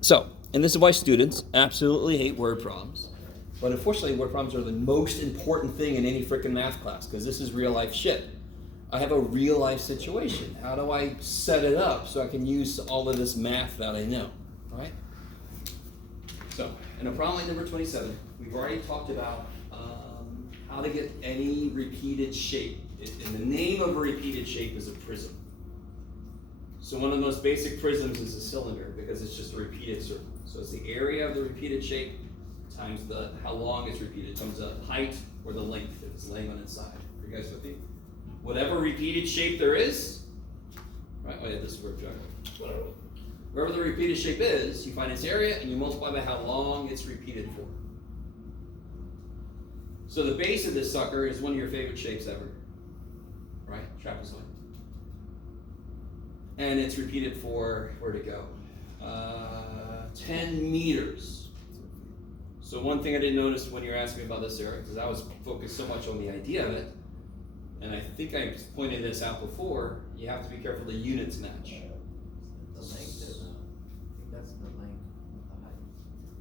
So, and this is why students absolutely hate word problems. But unfortunately, word problems are the most important thing in any freaking math class because this is real life shit. I have a real life situation. How do I set it up so I can use all of this math that I know, right? So, in a problem like number 27, we've already talked about how to get any repeated shape. And the name of a repeated shape is a prism. So one of the most basic prisms is a cylinder because it's just a repeated circle. So it's the area of the repeated shape times how long it's repeated times the height or the length if it's laying on its side. Are you guys with me? Whatever repeated shape there is, right? Oh yeah, this is whatever. Wherever the repeated shape is, you find its area and you multiply by how long it's repeated for. So the base of this sucker is one of your favorite shapes ever, right? Trapezoid. And it's repeated for, where'd it go? 10 meters. So one thing I didn't notice when you were asking me about this, Eric, because I was focused so much on the idea of it, and I think I pointed this out before, you have to be careful the units match. The length is, that's the length of the height.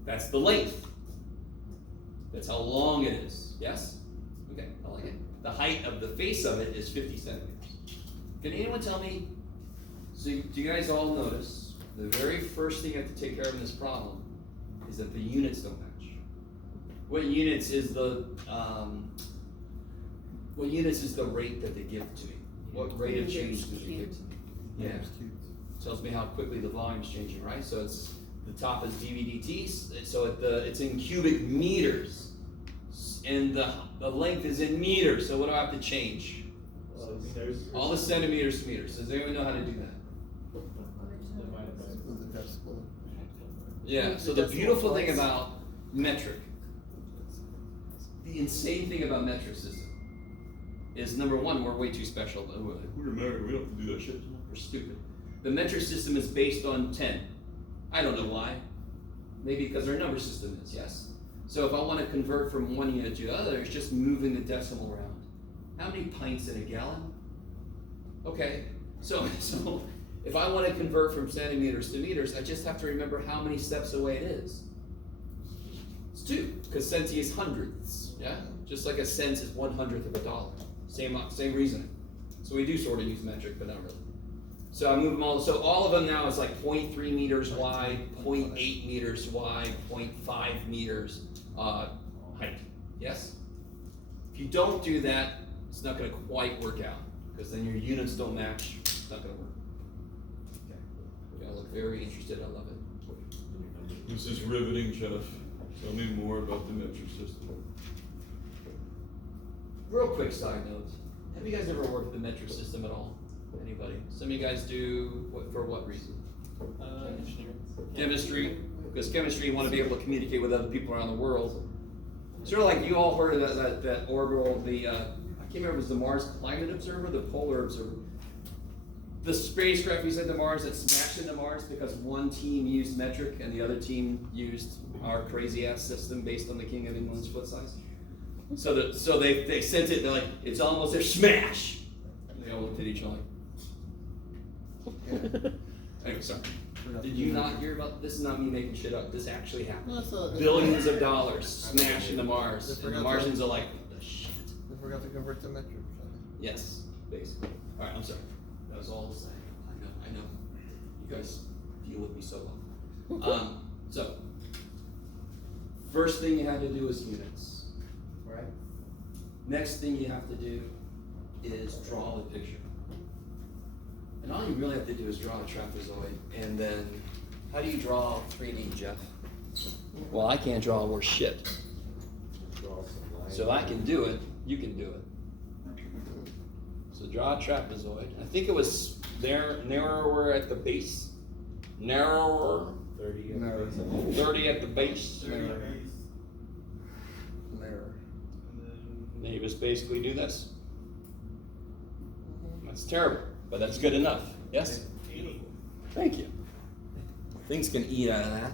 That's the length. That's how long it is. Yes? Okay, I like it. The height of the face of it is 50 centimeters. Can anyone tell me, so do you guys all notice, the very first thing you have to take care of in this problem is that the units don't match. What units is the rate that they give to me? What rate of change do they give to me? Yeah. Tells me how quickly the volume's changing, right? So it's the top is dV/dt, so it's in cubic meters, and the length is in meters. So what do I have to change? All the centimeters to meters. Does anyone know how to do that? Yeah. So the beautiful thing about metric, the insane thing about metric system, is number one, we're way too special. We're American. We don't have to do that shit. We're stupid. The metric system is based on 10. I don't know why. Maybe because our number system is, yes. So if I want to convert from one unit to the other, it's just moving the decimal around. How many pints in a gallon? Okay, so if I want to convert from centimeters to meters, I just have to remember how many steps away it is. It's 2, because centi is hundredths, yeah? Just like a cent is 1/100th of a dollar. Same reasoning. So we do sort of use metric, but not really. So I move them all. So all of them now is like 0.3 meters wide, 0.8 meters wide, 0.5 meters height. Yes? If you don't do that, it's not going to quite work out because then your units don't match. It's not going to work. Okay. You all look very interested. I love it. This is riveting, Jeff. Tell me more about the metric system. Real quick side note. Have you guys ever worked with the metric system at all? Anybody? Some of you guys do, for what reason? Chemistry. Because chemistry, you want to be able to communicate with other people around the world. Sort of like you all heard of that orbital, I can't remember if it was the Mars Climate Observer, the Polar Observer. The spacecraft we sent to Mars that smashed into Mars because one team used metric and the other team used our crazy ass system based on the King of England's foot size. So they sent it, they're like, it's almost there, smash! And they all looked at each other like, anyway, sorry. Did you not hear about this? Is not me making shit up. This actually happened. Billions of dollars smashed into Mars. And the Martians are like, what the shit? They forgot to convert to metric. Yes, basically. Alright, I'm sorry. That was all to say. I know. You guys deal with me so well. So, first thing you have to do is units. Alright? Next thing you have to do is draw the picture. And all you really have to do is draw a trapezoid. And then, how do you draw 3D, Jeff? Well, I can't draw worse shit. So if I can do it, you can do it. So draw a trapezoid. I think it was narrower at the base. Narrower. 30 at the base. Then you just basically do this. That's terrible, but that's good enough. Yes? Thank you. Things can eat out of that.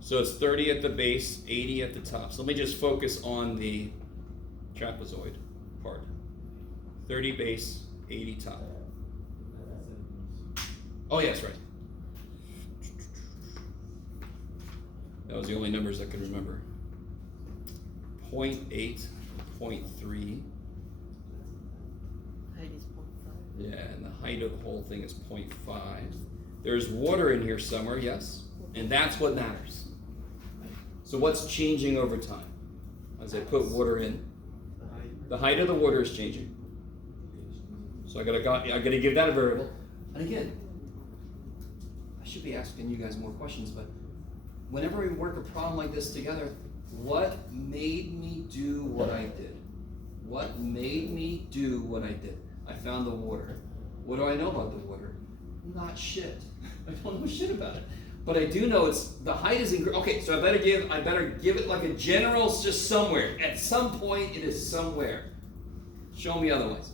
So it's 30 at the base, 80 at the top. So let me just focus on the trapezoid part. 30 base, 80 top. Oh, yes, right. That was the only numbers I could remember. 0.8, 0.3. Height is 0.5. Yeah, and the height of the whole thing is 0.5. There's water in here somewhere, yes? And that's what matters. So what's changing over time? As I put water in, the height of the water is changing. So I gotta give that a variable. And again, I should be asking you guys more questions, but whenever we work a problem like this together, what made me do what I did? What made me do what I did? I found the water. What do I know about the water? Not shit. I don't know shit about it. But I do know it's the height is okay. So I better give it like a general, just somewhere. At some point, it is somewhere. Show me otherwise.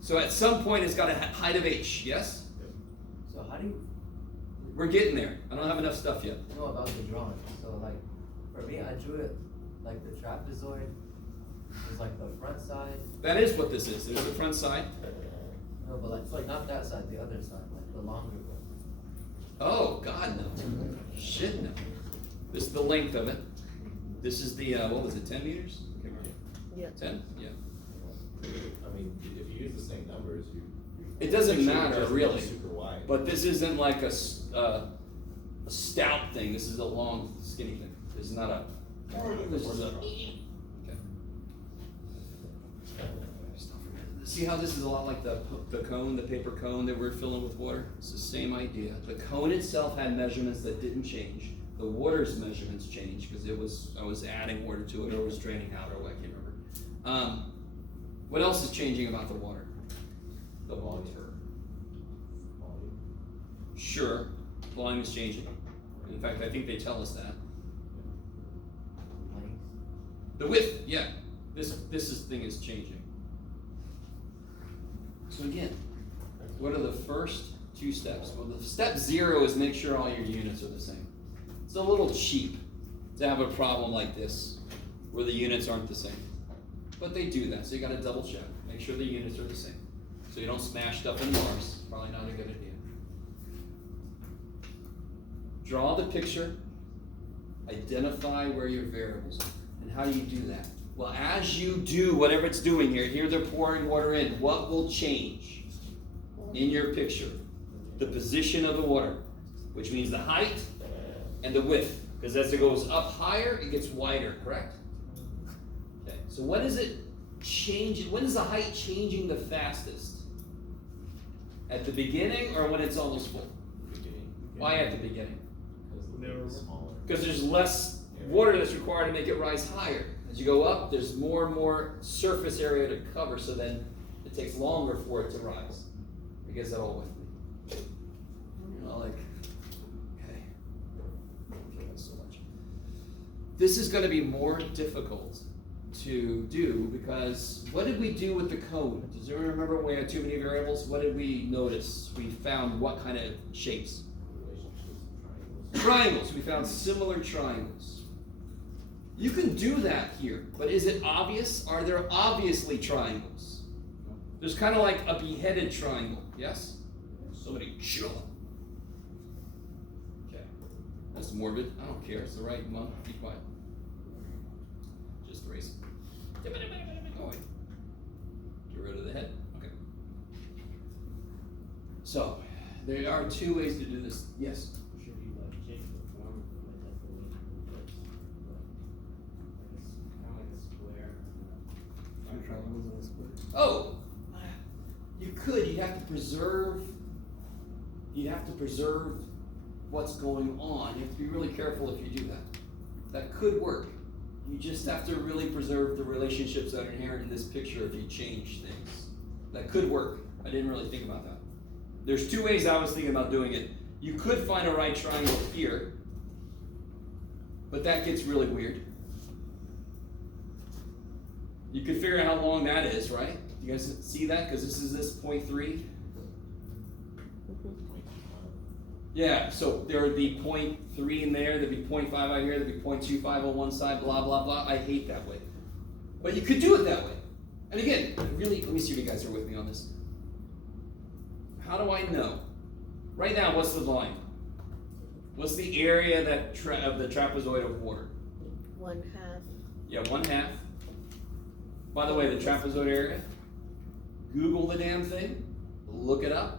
So at some point, it's got a height of h. Yes. So how do you We're getting there. I don't have enough stuff yet. know about the drawing? So like, for me, I drew it like the trapezoid is like the front side. That is what this is. There's the front side. No, but like, it's like not that side, the other side, like the longer one. Oh God, no. Shit, no. This is the length of it. This is the what was it? 10 meters? I can't remember. Yeah. 10? Yeah. I mean, if you use the same numbers, It doesn't picture matter just really. looks super wide. But this isn't like a stout thing. This is a long, skinny thing. This is not a. This is a. Okay. See how this is a lot like the cone, the paper cone that we're filling with water? It's the same idea. The cone itself had measurements that didn't change. The water's measurements changed because I was adding water to it or was draining out or what, I can't remember. What else is changing about the water? The volume. Sure, volume is changing. In fact, I think they tell us that. Length. The width, yeah. This thing is changing. So again, what are the first two steps? Well, the step 0 is make sure all your units are the same. It's a little cheap to have a problem like this where the units aren't the same. But they do that, so you gotta double check. Make sure the units are the same. So you don't smash stuff in bars. Probably not a good idea. Draw the picture, identify where your variables are. And how do you do that? Well, as you do whatever it's doing here they're pouring water in. What will change in your picture? The position of the water, which means the height and the width. Because as it goes up higher, it gets wider, correct? Okay, so when is it changing? When is the height changing the fastest? At the beginning or when it's almost full? Beginning. Why at the beginning? Because the smaller. Because there's less water that's required to make it rise higher. As you go up, there's more and more surface area to cover, so then it takes longer for it to rise. I guess that all with me. You know, like, okay. I feel that so much. This is going to be more difficult to do because what did we do with the cone? Does anyone remember when we had too many variables? What did we notice? We found what kind of shapes? Triangles. We found similar triangles. You can do that here, but is it obvious? Are there obviously triangles? There's kind of like a beheaded triangle, yes? Somebody chill. Okay. That's morbid. I don't care. It's the right one. Be quiet. Just erase it. Oh, wait. Get rid of the head. Okay. So, there are two ways to do this. Yes? Should you like change the form like that the way you put kind of like a square? Two triangles and a square. Oh, you could. You'd have to preserve. You'd have to preserve what's going on. You have to be really careful if you do that. That could work. You just have to really preserve the relationships that are inherent in this picture if you change things. That could work. I didn't really think about that. There's two ways I was thinking about doing it. You could find a right triangle here, but that gets really weird. You could figure out how long that is, right? You guys see that? Because this is this 0.3. Yeah, so there would be 0.3 in there, there'd be 0.5 out here, there'd be 0.25 on one side, blah, blah, blah. I hate that way. But you could do it that way. And again, really, let me see if you guys are with me on this. How do I know? Right now, what's the volume? What's the area that of the trapezoid of water? 1/2. Yeah, 1/2. By the way, the trapezoid area, Google the damn thing, look it up.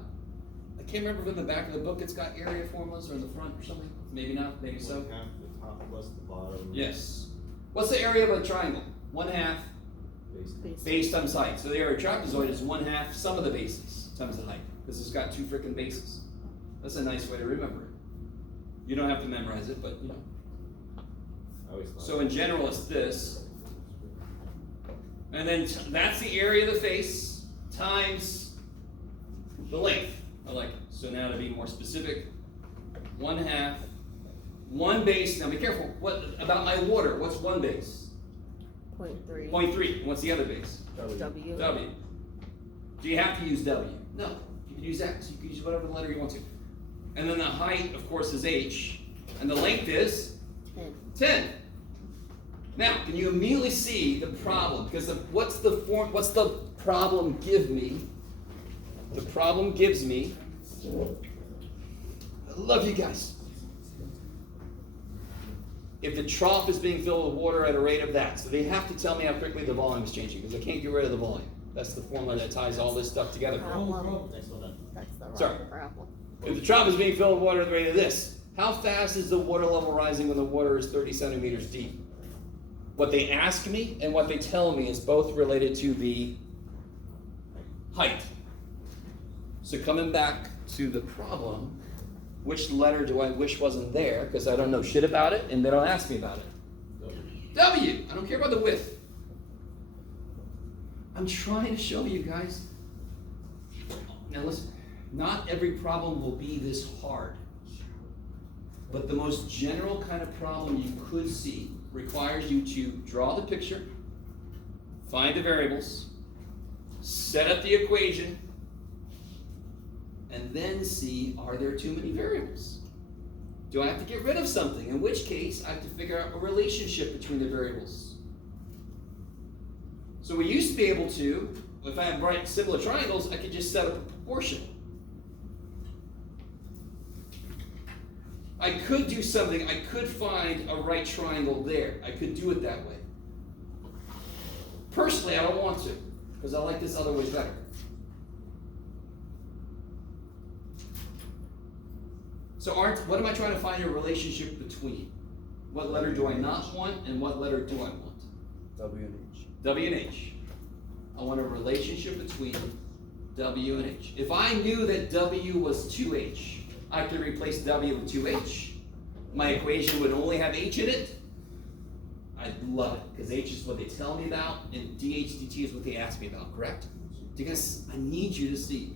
I can't remember if in the back of the book it's got area formulas or in the front or something. Maybe not, maybe so. 1/2 the top plus the bottom. Yes. What's the area of a triangle? 1/2 Base. base times height. So the area of a trapezoid is 1/2 sum of the bases times the height. This has got two freaking bases. That's a nice way to remember it. You don't have to memorize it, but you know. I always thought. So in general, it's this. And then that's the area of the face times the length. I like it. So now to be more specific, 1/2, one base. Now be careful. What about my water? What's one base? 0.3. 0.3. And what's the other base? W. W. Do you have to use W? No. You can use X. You can use whatever letter you want to. And then the height, of course, is H. And the length is 10. 10. Now, can you immediately see the problem? Because what's the problem give me? The problem gives me, I love you guys. If the trough is being filled with water at a rate of that, so they have to tell me how quickly the volume is changing, because I can't get rid of the volume. That's the formula that ties all this stuff together. Problem. Next one up. That's the wrong Sorry. problem. If the trough is being filled with water at the rate of this, how fast is the water level rising when the water is 30 centimeters deep? What they ask me and what they tell me is both related to the height. So coming back to the problem, which letter do I wish wasn't there? Because I don't know shit about it and they don't ask me about it. W. I don't care about the width. I'm trying to show you guys. Now listen, not every problem will be this hard. But the most general kind of problem you could see requires you to draw the picture, find the variables, set up the equation, and then see, are there too many variables? Do I have to get rid of something? In which case, I have to figure out a relationship between the variables. So we used to be able to, if I have right similar triangles, I could just set up a proportion. I could do something, I could find a right triangle there. I could do it that way. Personally, I don't want to, because I like this other way better. So what am I trying to find a relationship between? What letter do I not want, and what letter do I want? W and H. W and H. I want a relationship between W and H. If I knew that W was 2H, I could replace W with 2H. My equation would only have H in it. I'd love it, because H is what they tell me about, and DH, DT is what they ask me about, correct? Because I need you to see,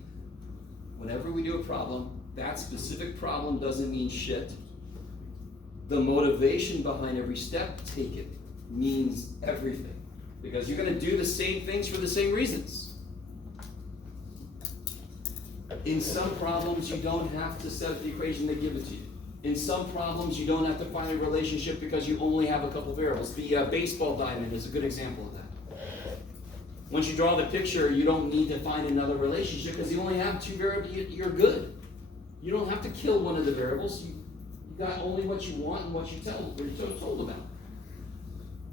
whenever we do a problem, that specific problem doesn't mean shit. The motivation behind every step taken means everything. Because you're going to do the same things for the same reasons. In some problems, you don't have to set up the equation, they give it to you. In some problems, you don't have to find a relationship because you only have a couple variables. The baseball diamond is a good example of that. Once you draw the picture, you don't need to find another relationship because you only have two variables, you're good. You don't have to kill one of the variables. You got only what you want and what you're told about.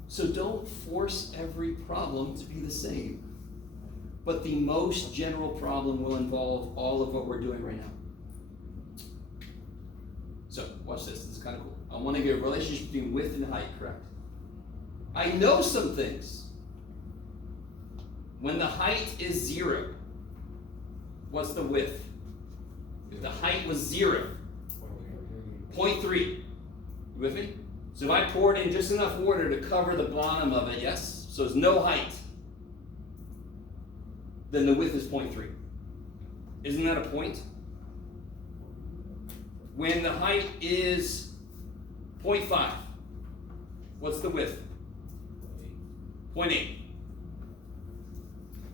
So don't force every problem to be the same. But the most general problem will involve all of what we're doing right now. So, watch this. This is kind of cool. I want to get a relationship between width and height, correct? I know some things. When the height is 0, what's the width? If the height was 0, 0.3. You with me? So if I poured in just enough water to cover the bottom of it, yes? So there's no height. Then the width is 0.3. Isn't that a point? When the height is 0.5, what's the width? 0.8.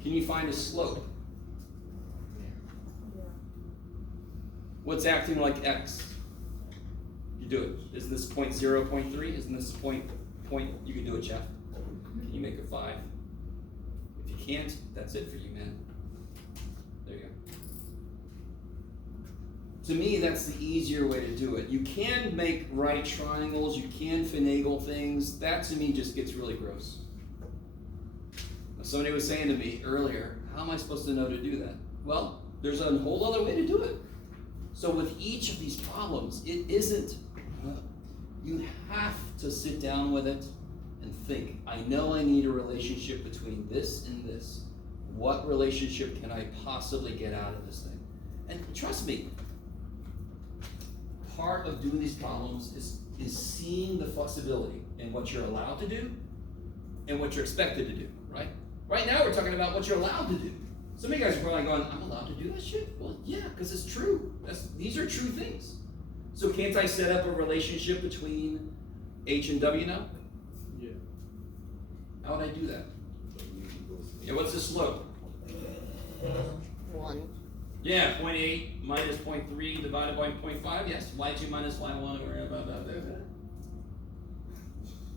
Can you find a slope? What's acting like x? You do it. Isn't this 0.0, 0.3? Isn't this point? You can do it, Jeff. Can you make a 5? If you can't, that's it for you, man. There you go. To me, that's the easier way to do it. You can make right triangles, you can finagle things. That to me just gets really gross. Somebody was saying to me earlier, how am I supposed to know to do that? Well, there's a whole other way to do it. So with each of these problems, it isn't, you have to sit down with it and think, I know I need a relationship between this and this. What relationship can I possibly get out of this thing? And trust me, part of doing these problems is seeing the flexibility in what you're allowed to do and what you're expected to do, right? Right now we're talking about what you're allowed to do. Some of you guys are probably going, I'm allowed to do that shit? Well, yeah, because it's true. These are true things. So can't I set up a relationship between H and W now? Yeah. How would I do that? Yeah, what's the slope? 1. Yeah, 0.8 minus 0.3 divided by 0.5. Yes, y2 minus y1 or blah, blah, blah,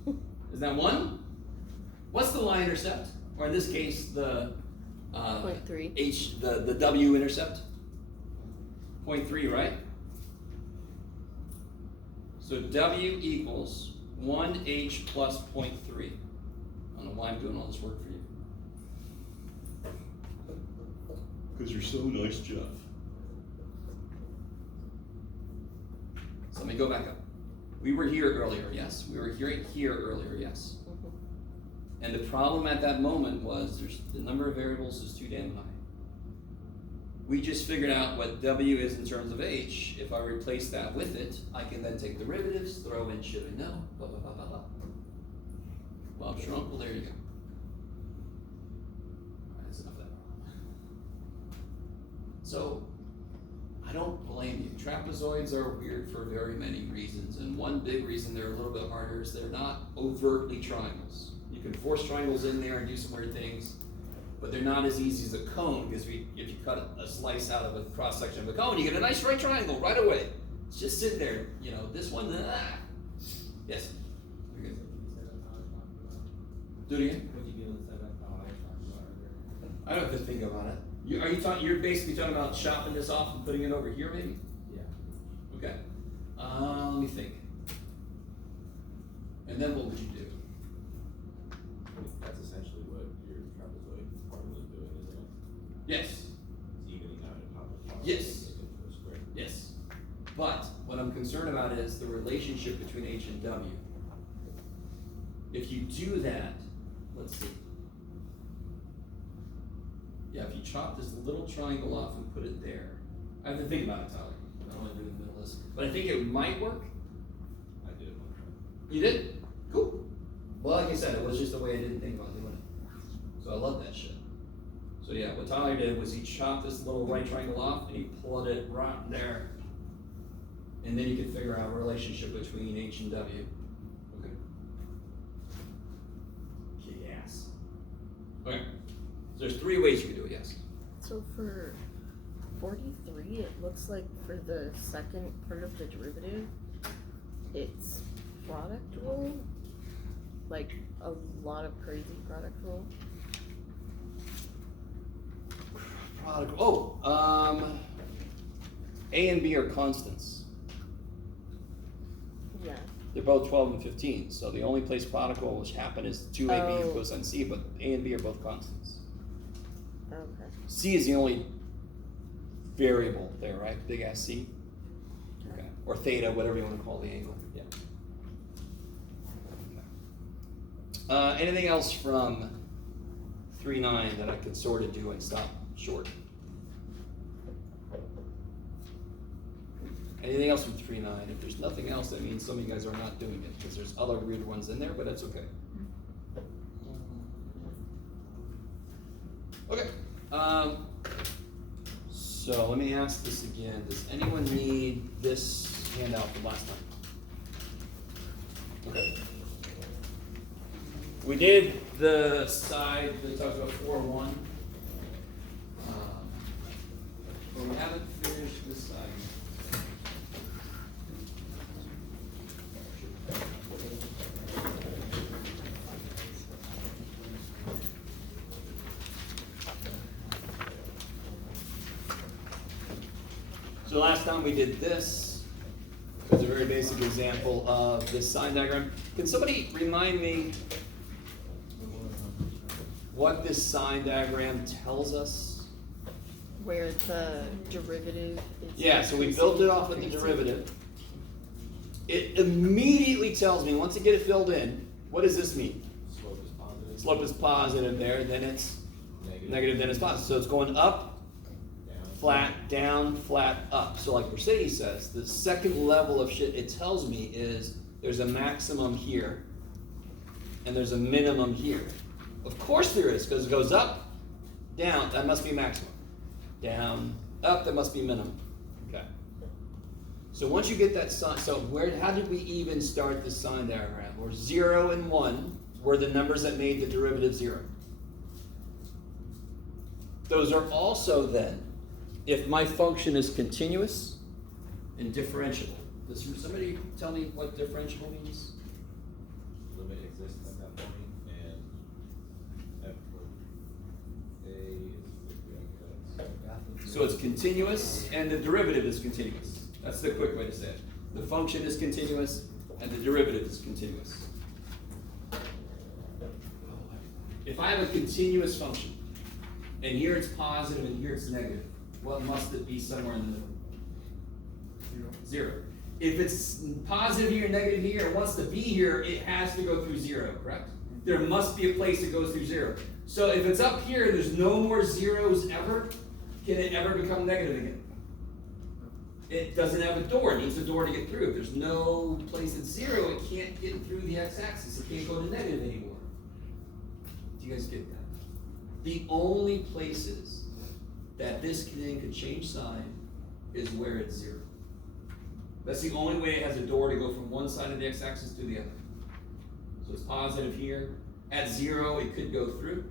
blah. Is that 1? What's the y-intercept? Or in this case, the 0.3. the w-intercept? 0.3, right? So w equals 1h plus 0.3. I don't know why I'm doing all this work for you. Because you're so nice, Jeff. So let me go back up. We were here earlier, yes? We were here earlier, yes? And the problem at that moment was the number of variables is too damn high. We just figured out what W is in terms of H. If I replace that with it, I can then take derivatives, throw in should I know, blah, blah, blah, blah, blah. Well, I'm shrunk, well, there you go. All right, that's enough of that. So, I don't blame you. Trapezoids are weird for very many reasons, and one big reason they're a little bit harder is they're not overtly triangles. You can force triangles in there and do some weird things, but they're not as easy as a cone, because if you cut a slice out of a cross section of a cone, you get a nice right triangle right away. It's just sitting there, you know, this one, Yes? You're good. Do it again? Would you be able to set up how I talked about earlier? I don't have to think about it. You're basically talking about chopping this off and putting it over here, maybe? Yeah. Okay. Let me think. And then what would you do? That's essentially what your trapezoid problem is doing, isn't it? Yes. It's evening out a top and bottom. Yes. to make it into a square. Yes. But what I'm concerned about is the relationship between H and W. If you do that, let's see. Yeah, if you chop this little triangle off and put it there. I have to think about it, Tyler. I don't want to do the middle of this. But I think it might work. I did it one time. You did? Cool. Well, like I said, it was just the way I didn't think about doing it. So I love that shit. So yeah, what Tyler did was he chopped this little right triangle off and he pulled it right there. And then you can figure out a relationship between H and W. Okay. Yes. Okay. So there's 3 ways you can do it, yes. So for 43, it looks like for the second part of the derivative, it's product rule, like a lot of crazy product rule. Product. A and B are constants. Yeah. They're both 12 and 15. So the only place product will happen is 2AB Oh. cosine C, but A and B are both constants. Okay. C is the only variable there, right? Big ass C. Okay. Or theta, whatever you want to call the angle. Yeah. Okay. Anything else from 3.9 that I could sort of do and stop short? Anything else from 3.9? If there's nothing else, that means some of you guys are not doing it, because there's other weird ones in there, but that's okay. Okay. So let me ask this again. Does anyone need this handout from last time? Okay. We did the side that talks about 4.1. But we haven't finished this side. So the last time we did this was a very basic example of this sign diagram. Can somebody remind me what this sign diagram tells us? Where the derivative is. Yeah, so we built it off of the derivative. It immediately tells me, once I get it filled in, what does this mean? Slope is positive. Slope is positive there, then it's negative, then it's positive. So it's going up, Down. flat, up. So like Mercedes says, the second level of shit it tells me is there's a maximum here and there's a minimum here. Of course there is, because it goes up, down, that must be maximum. Down, up, that must be minimum. Okay. So once you get that sign, so how did we even start the sign diagram? Where 0 and 1 were the numbers that made the derivative 0. Those are also then, if my function is continuous and differentiable. Does somebody tell me what differentiable means? Limit exists at that point, and f of a is So it's continuous and the derivative is continuous. That's the quick way to say it. The function is continuous and the derivative is continuous. If I have a continuous function, and here it's positive and here it's negative, what must it be somewhere in the middle? 0. If it's positive here, negative here, and wants to be here, it has to go through 0, correct? There must be a place that goes through 0. So if it's up here, there's no more zeros ever, can it ever become negative again? It doesn't have a door, it needs a door to get through. If there's no place at 0, it can't get through the x-axis, it can't go to negative anymore. Do you guys get that? The only places that this thing could change sign is where it's 0. That's the only way it has a door to go from one side of the x-axis to the other. So it's positive here. At 0, it could go through.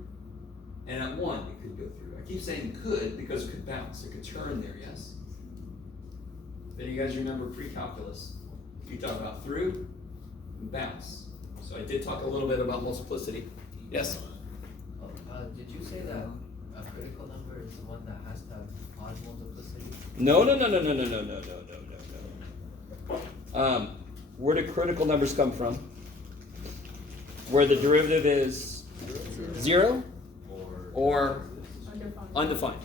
And at 1, it could go through. I keep saying could because it could bounce. It could turn there, yes? Then you guys remember pre-calculus. You talk about through and bounce. So I did talk a little bit about multiplicity. Yes? Did you say that a critical number is the one that has to have odd multiplicity? No. Where do critical numbers come from? Where the derivative is 0 or undefined.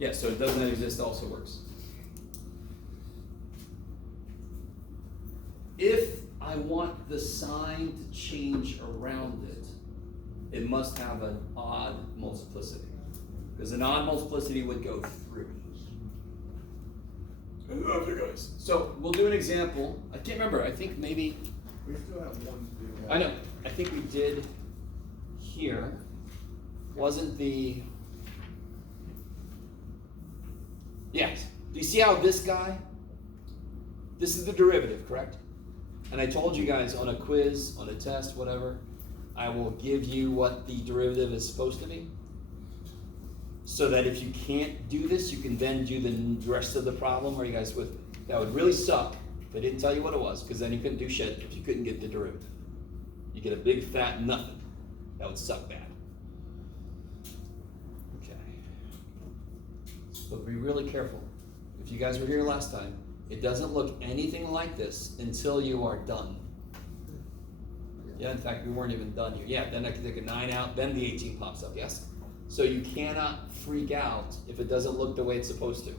Yes, so it doesn't exist also works. If I want the sign to change around it, it must have an odd multiplicity. Because an odd multiplicity would go through. I love you guys. So we'll do an example. I can't remember. I think maybe. We still have one to do. I know. I think we did here. Wasn't the. Yes. Do you see how this guy? This is the derivative, correct? And I told you guys on a quiz, on a test, whatever, I will give you what the derivative is supposed to be. So that if you can't do this, you can then do the rest of the problem. Are you guys with me? That would really suck if I didn't tell you what it was, because then you couldn't do shit if you couldn't get the derivative. You get a big fat nothing. That would suck bad. Okay. But be really careful. If you guys were here last time, it doesn't look anything like this until you are done. Yeah, in fact, we weren't even done here. Yeah, then I can take a 9 out, then the 18 pops up, yes? So you cannot freak out if it doesn't look the way it's supposed to.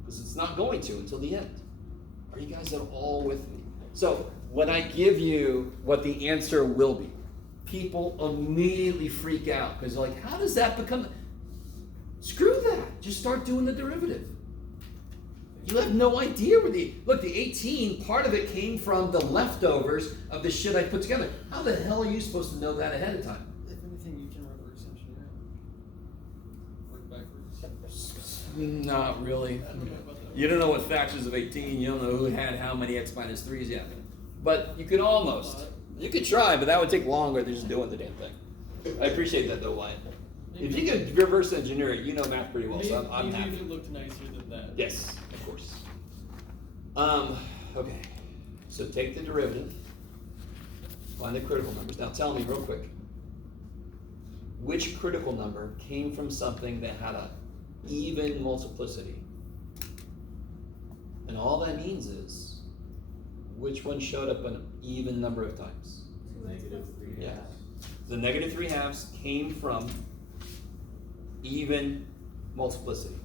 Because it's not going to until the end. Are you guys at all with me? So when I give you what the answer will be, people immediately freak out because they're like, how does that become? Screw that. Just start doing the derivative. You have no idea where the 18, part of it came from the leftovers of the shit I put together. How the hell are you supposed to know that ahead of time? If anything, you can reverse engineer it. Work backwards. Not really. You don't know what factors of 18, you don't know who had how many x minus 3s yet. But you could almost. You could try, but that would take longer than just doing the damn thing. I appreciate that though, Wyatt. If you could reverse engineer it, you know math pretty well, so I'm happy. Maybe if it looked nicer than that. Yes, of course. Okay, so take the derivative, find the critical numbers. Now tell me real quick, which critical number came from something that had an even multiplicity? And all that means is, which one showed up an even number of times? Negative 3 Yeah. halves. The negative 3 halves came from even multiplicity.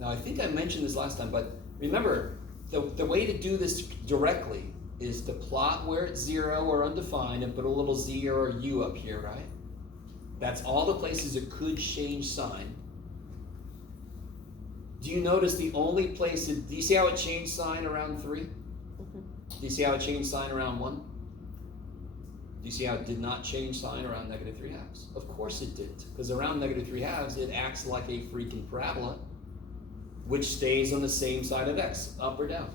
Now, I think I mentioned this last time, but remember, the way to do this directly is to plot where it's 0 or undefined and put a little z or a u up here, right? That's all the places it could change sign. Do you notice the only place, do you see how it changed sign around 3? Do you see how it changed sign around 1? Do you see how it did not change sign around negative 3 halves? Of course it didn't, because around negative 3 halves, it acts like a freaking parabola, which stays on the same side of x, up or down.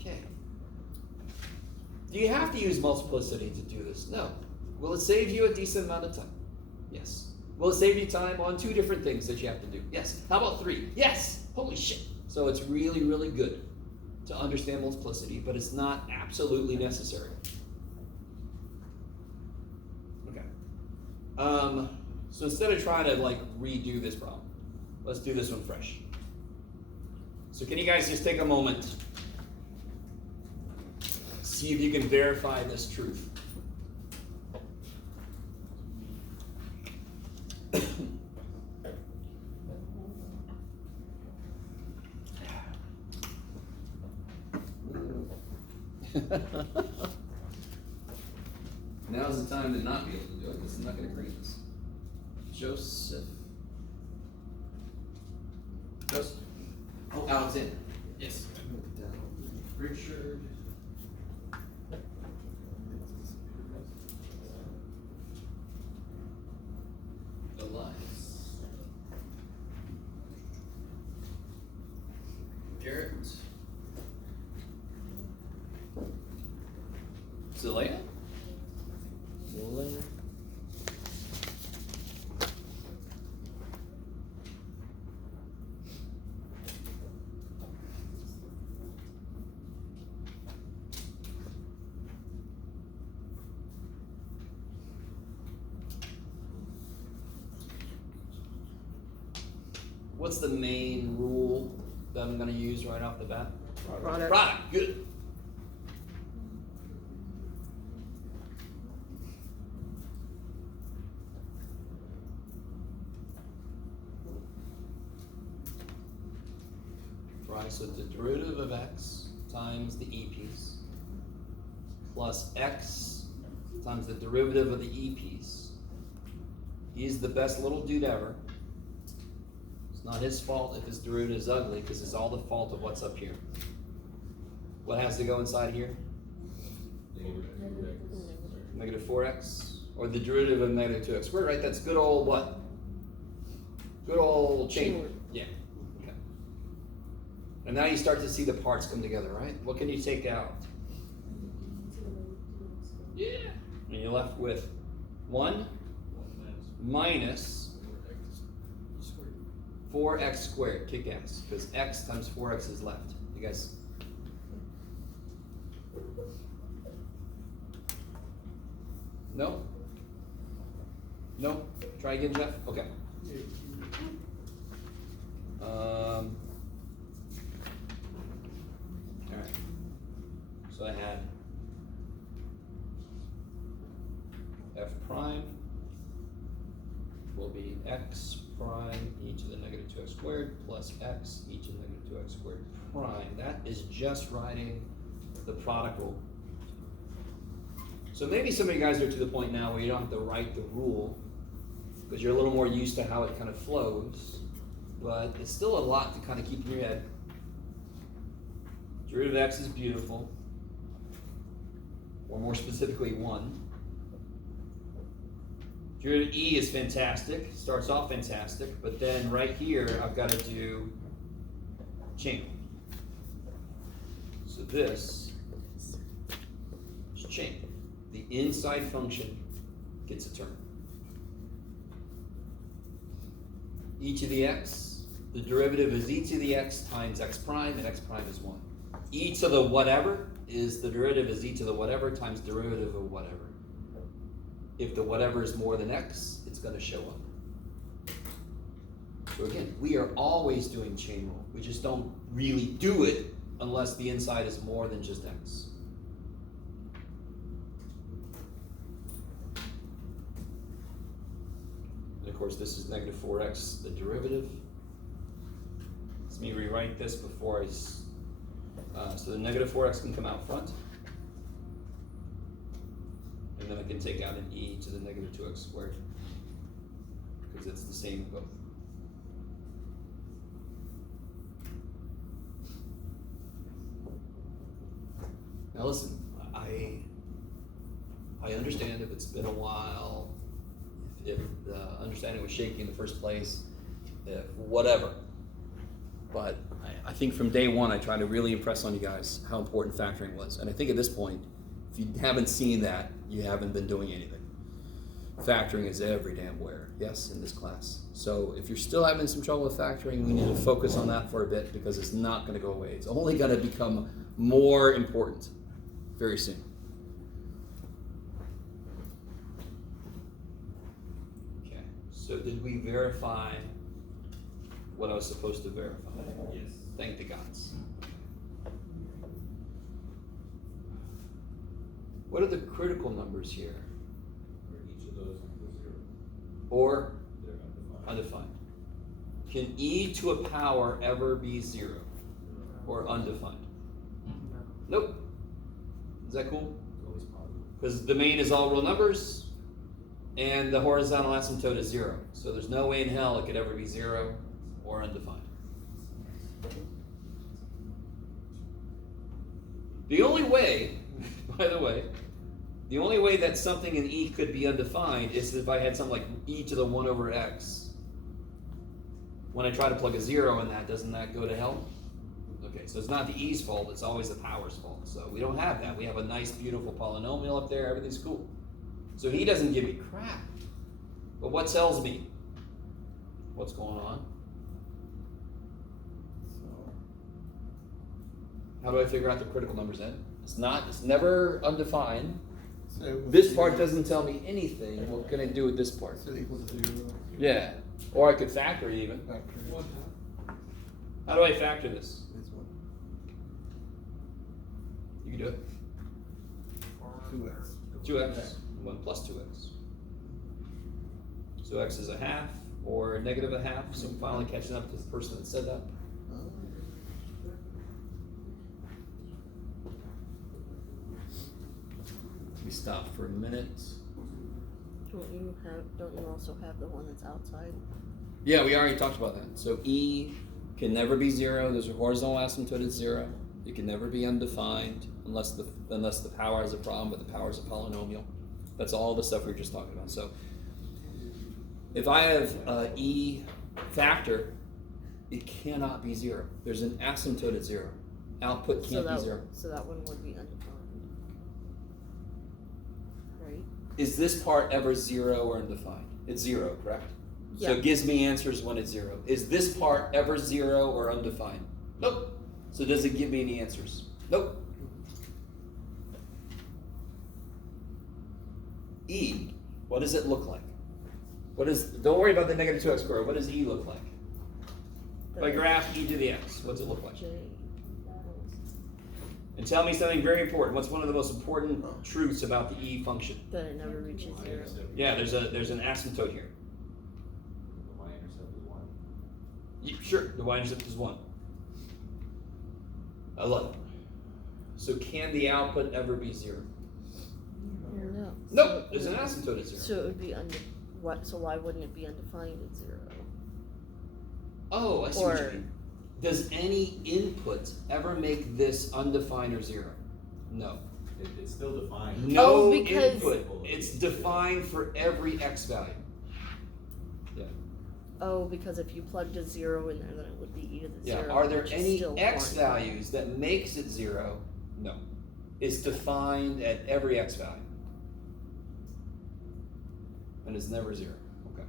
Okay. Do you have to use multiplicity to do this? No. Will it save you a decent amount of time? Yes. Will it save you time on 2 different things that you have to do? Yes. How about 3? Yes! Holy shit! So it's really, really good to understand multiplicity, but it's not absolutely necessary. Okay. So instead of trying to like redo this problem, let's do this one fresh. So can you guys just take a moment, see if you can verify this truth? Now's the time to not be able to do it because I'm not going to grade this. Joseph. Oh, Alexander. Yes. Richard. Elias. Garrett. Zelaya? Zelaya. What's the main rule that I'm going to use right off the bat? Product. Product, good. Right, so the derivative of x times the e piece plus x times the derivative of the e piece. He's the best little dude ever. It's not his fault if his derivative is ugly, because it's all the fault of what's up here. What has to go inside here? Negative 4x, or the derivative of negative 2x squared, right? That's good old what? Good old chain rule. Yeah. Okay. And now you start to see the parts come together, right? What can you take out? Yeah. And you're left with 1 minus 4x squared. Kick ass, because x times 4x is left. You guys. No? No? Try again, Jeff? Okay. Alright. So I had f prime will be x prime e to the negative 2x squared plus x e to the negative 2x squared prime. That is just writing the product rule. So maybe some of you guys are to the point now where you don't have to write the rule because you're a little more used to how it kind of flows, but it's still a lot to kind of keep in your head. Derivative of x is beautiful, or more specifically 1. Derivative of e is fantastic, starts off fantastic, but then right here I've got to do chain. So this is chain. The inside function gets a term. E to the x, the derivative is e to the x times x prime, and x prime is 1. E to the whatever is the derivative is e to the whatever times derivative of whatever. If the whatever is more than x, it's going to show up. So again, we are always doing chain rule. We just don't really do it unless the inside is more than just x. And of course, this is negative 4x, the derivative. Let me rewrite this before so the negative 4x can come out front. And then I can take out an e to the negative 2x squared, because it's the same in both. Now listen, I understand if it's been a while, if the understanding was shaky in the first place, if whatever. But I think from day one I tried to really impress on you guys how important factoring was. And I think at this point, if you haven't seen that, you haven't been doing anything. Factoring is every damn where, yes, in this class. So if you're still having some trouble with factoring, we need to focus on that for a bit, because it's not going to go away. It's only going to become more important very soon. Okay, so did we verify what I was supposed to verify? Yes. Thank the gods. What are the critical numbers here? For each of those equals 0. Or They're undefined. undefined? Can e to a power ever be 0 or undefined? Nope. Is that cool? It's always positive. Because the main is all real numbers, and the horizontal asymptote is 0. So there's no way in hell it could ever be 0 or undefined. The only way, by the way, the only way that something in e could be undefined is if I had something like e to the 1 over x. When I try to plug a 0 in that, doesn't that go to hell? Okay, so it's not the e's fault, it's always the power's fault. So we don't have that. We have a nice, beautiful polynomial up there, everything's cool. So he doesn't give me crap. But what tells me what's going on? How do I figure out the critical numbers then? It's never undefined. This part doesn't tell me anything. What can I do with this part? So equal to 0. Yeah, or I could factor it even. Factor. How do I factor this? This one. You can do it. 2x. 2x, 1 plus 2x. So x is a half, or negative a half, so I'm finally catching up to the person that said that. Let me stop for a minute. Don't you also have the one that's outside? Yeah, we already talked about that. So e can never be 0. There's a horizontal asymptote at 0. It can never be undefined unless the power has a problem, but the power is a polynomial. That's all the stuff we were just talking about. So if I have e factor, it cannot be 0. There's an asymptote at 0. Output can't be 0. So that one would be undefined. Right? Is this part ever 0 or undefined? It's 0, correct? Yeah. So it gives me answers when it's 0. Is this part ever 0 or undefined? Nope. So does it give me any answers? Nope. E, what does it look like? Don't worry about the negative 2x squared. What does E look like? If I graph e to the x, what's it look like? J. And tell me something very important. What's one of the most important truths about the E function? That it never reaches 0. Yeah, there's an asymptote here. The y-intercept is 1. Sure, the y-intercept is 1. I love it. So can the output ever be 0? No. Nope, there's an asymptote at 0. So it would be so why wouldn't it be undefined at 0? Oh, I see what you Or- mean. Does any input ever make this undefined or 0? No. It's still defined. No Oh, because- input. It's defined for every x value. Oh, because if you plugged a 0 in there, then it would be e to the Yeah. 0. Are there which is any still x 1. values that makes it 0? No. It's defined at every x value. And it's never 0. Okay.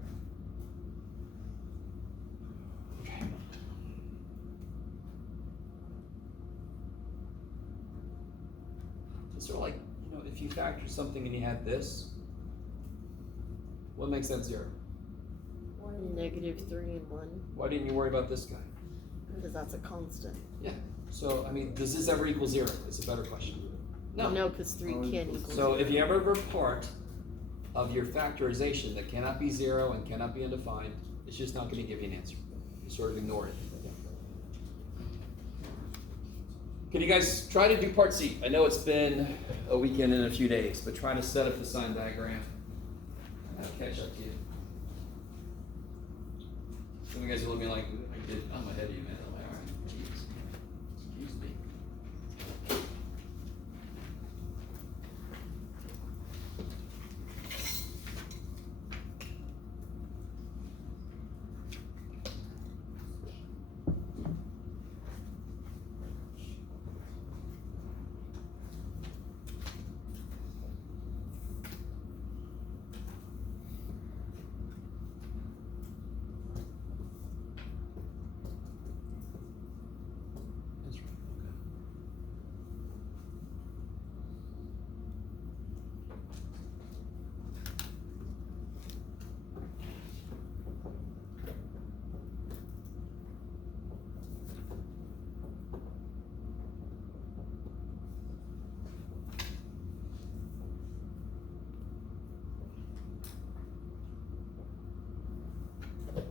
Okay. It's sort of like, if you factor something and you had this, what makes that 0? -3 and 1. Why didn't you worry about this guy? Because that's a constant. Yeah. So, I mean, does this ever equal 0? It's a better question. No. No, because 3 can't equal So 0. if you ever have a part of your factorization that cannot be 0 and cannot be undefined, it's just not going to give you an answer. You sort of ignore it. Can you guys try to do part C? I know it's been a weekend and a few days, but try to set up the sign diagram. I'll catch up to you. Some of you guys are looking like, I'm ahead of you, man. I'm like, all right, geez. Excuse me. That's right. Okay.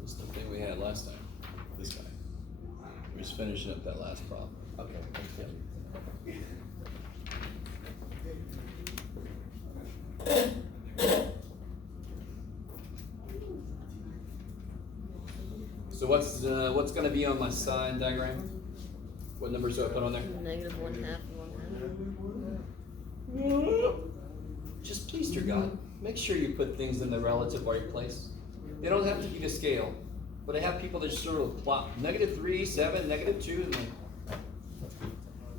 This is the thing we had last time. This guy. We're just finishing up that last problem. Okay. Yep. So what's going to be on my sign diagram? What numbers do I put on there? Negative 1/2 and 1/2. Just please, dear God, make sure you put things in the relative right place. They don't have to be to scale, but I have people that just sort of plot -3, 7, -2, and like,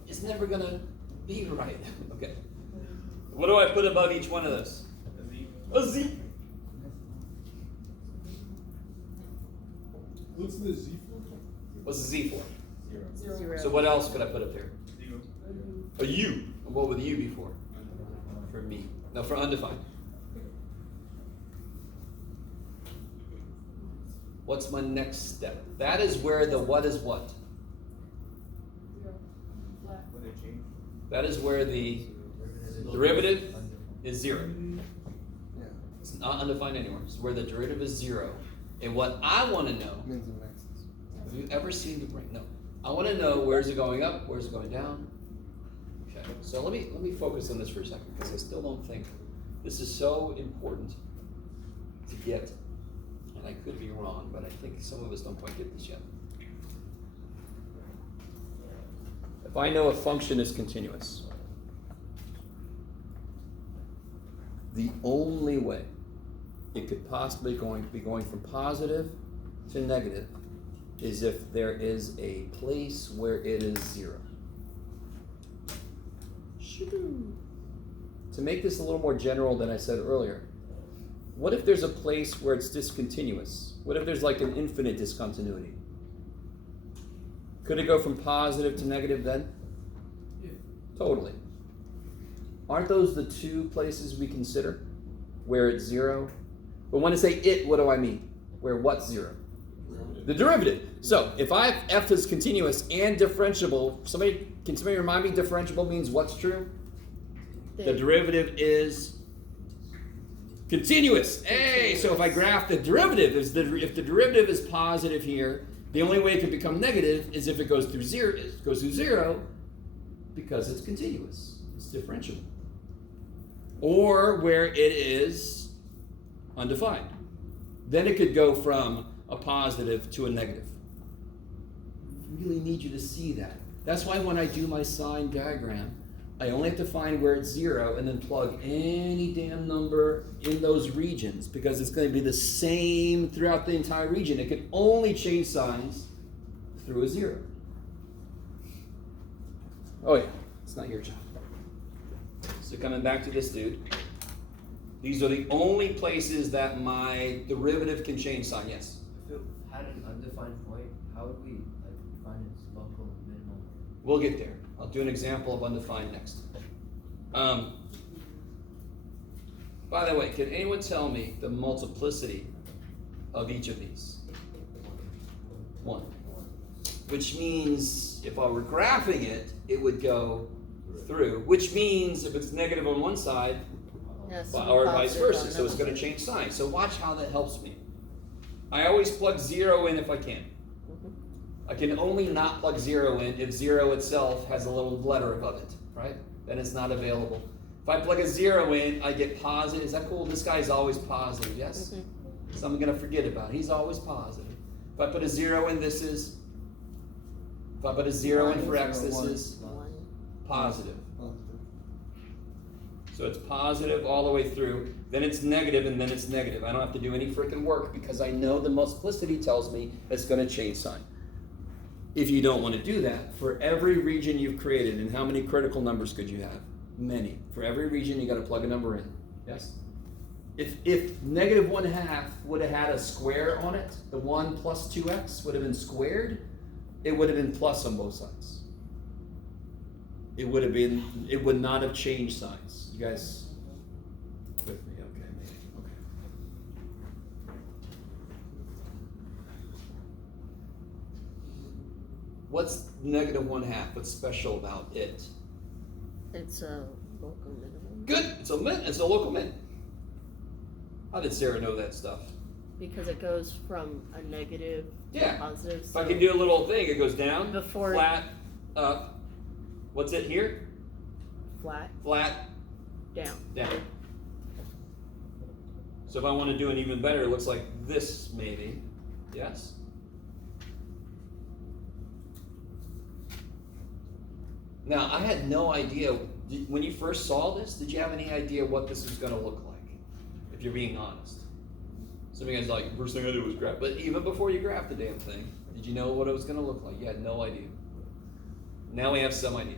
it's never gonna be right. Okay. What do I put above each one of those? A Z. What's the Z for? What's the Z for? 0. So what else could I put up there? A U. And what would the U be for? For me. No, for undefined. What's my next step? That is where the what is what. That is where the derivative is 0. It's not undefined anywhere. It's where the derivative is 0. And what I want to know, have you ever seen the brain? No. I want to know, where's it going up, where's it going down? Okay. So let me focus on this for a second, because I still don't think this is so important to get. And I could be wrong, but I think some of us don't quite get this yet. If I know a function is continuous, the only way it could possibly be going from positive to negative is if there is a place where it is 0. Shoo. To make this a little more general than I said earlier, what if there's a place where it's discontinuous? What if there's like an infinite discontinuity? Could it go from positive to negative then? Yeah. Totally. Aren't those the two places we consider where it's 0? But when I say it, what do I mean? Where what's 0? The derivative. So if I have f is continuous and differentiable, can somebody remind me differentiable means what's true? The derivative is continuous. Hey, so if I graph the derivative, if the derivative is positive here, the only way it can become negative is if it goes through 0. It goes through 0 because it's continuous. It's differentiable. Or where it is undefined. Then it could go from a positive to a negative. I really need you to see that. That's why when I do my sign diagram, I only have to find where it's 0 and then plug any damn number in those regions because it's going to be the same throughout the entire region. It can only change signs through a 0. Oh yeah, it's not your job. So coming back to this dude, these are the only places that my derivative can change sign, yes. If it had an undefined point, how would we like find its local minimum? We'll get there. I'll do an example of undefined next. By the way, can anyone tell me the multiplicity of each of these? 1. Which means if I were graphing it, it would go through. Which means if it's negative on one side, Yes, or vice positive versa, on so it's another. going to change signs. So watch how that helps me. I always plug 0 in if I can. I can only not plug 0 in if 0 itself has a little letter above it, right? Then it's not available. If I plug a 0 in, I get positive. Is that cool? This guy's always positive, yes? So I'm going to forget about it. He's always positive. If I put a 0 in, this is. If I put a 0 in for x, this is positive. So it's positive all the way through, then it's negative, and then it's negative. I don't have to do any freaking work because I know the multiplicity tells me it's going to change sign. If you don't want to do that, for every region you've created, and how many critical numbers could you have? Many. For every region, you got to plug a number in. Yes? If negative 1/2 would have had a square on it, the 1 plus 2x would have been squared, it would have been plus on both sides. It would not have changed signs. You guys with me? Okay, maybe. Okay. What's negative 1/2? What's special about it? It's a local minimum. Good. It's a local min. How did Sarah know that stuff? Because it goes from a negative to Yeah. a positive. If I can do a little thing, it goes down, Before- flat, up. What's it here? Flat, Flat, down. down. So if I want to do it even better, it looks like this maybe. Yes? Now, I had no idea, when you first saw this, did you have any idea what this was going to look like? If you're being honest. Some of you guys are like, first thing I did was graph. But even before you graphed the damn thing, did you know what it was going to look like? You had no idea. Now we have some idea.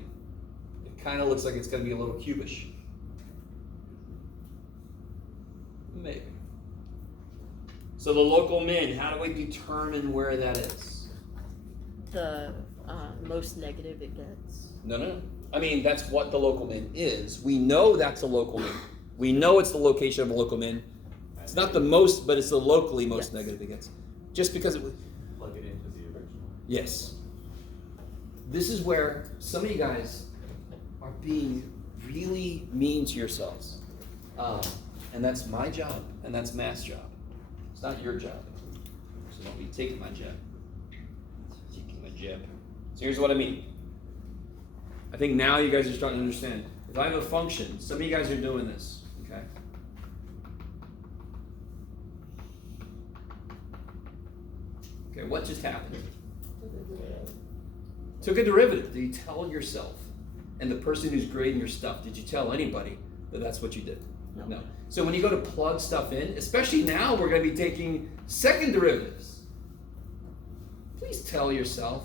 It kind of looks like it's going to be a little cubish. Maybe. So the local min, how do we determine where that is? The most negative it gets. No. I mean, that's what the local min is. We know that's a local min. We know it's the location of a local min. It's not the most, but it's the locally most Yes. negative it gets. Just because it was. Plug it into the original. Yes. This is where some of you guys are being really mean to yourselves. And that's my job, and that's Matt's job. It's not your job. So don't be taking my job. Taking my job. So here's what I mean. I think now you guys are starting to understand. If I have a function, some of you guys are doing this, okay? Okay, what just happened? Took a derivative. Did you tell yourself and the person who's grading your stuff, did you tell anybody that that's what you did? No. So when you go to plug stuff in, especially now we're going to be taking second derivatives. Please tell yourself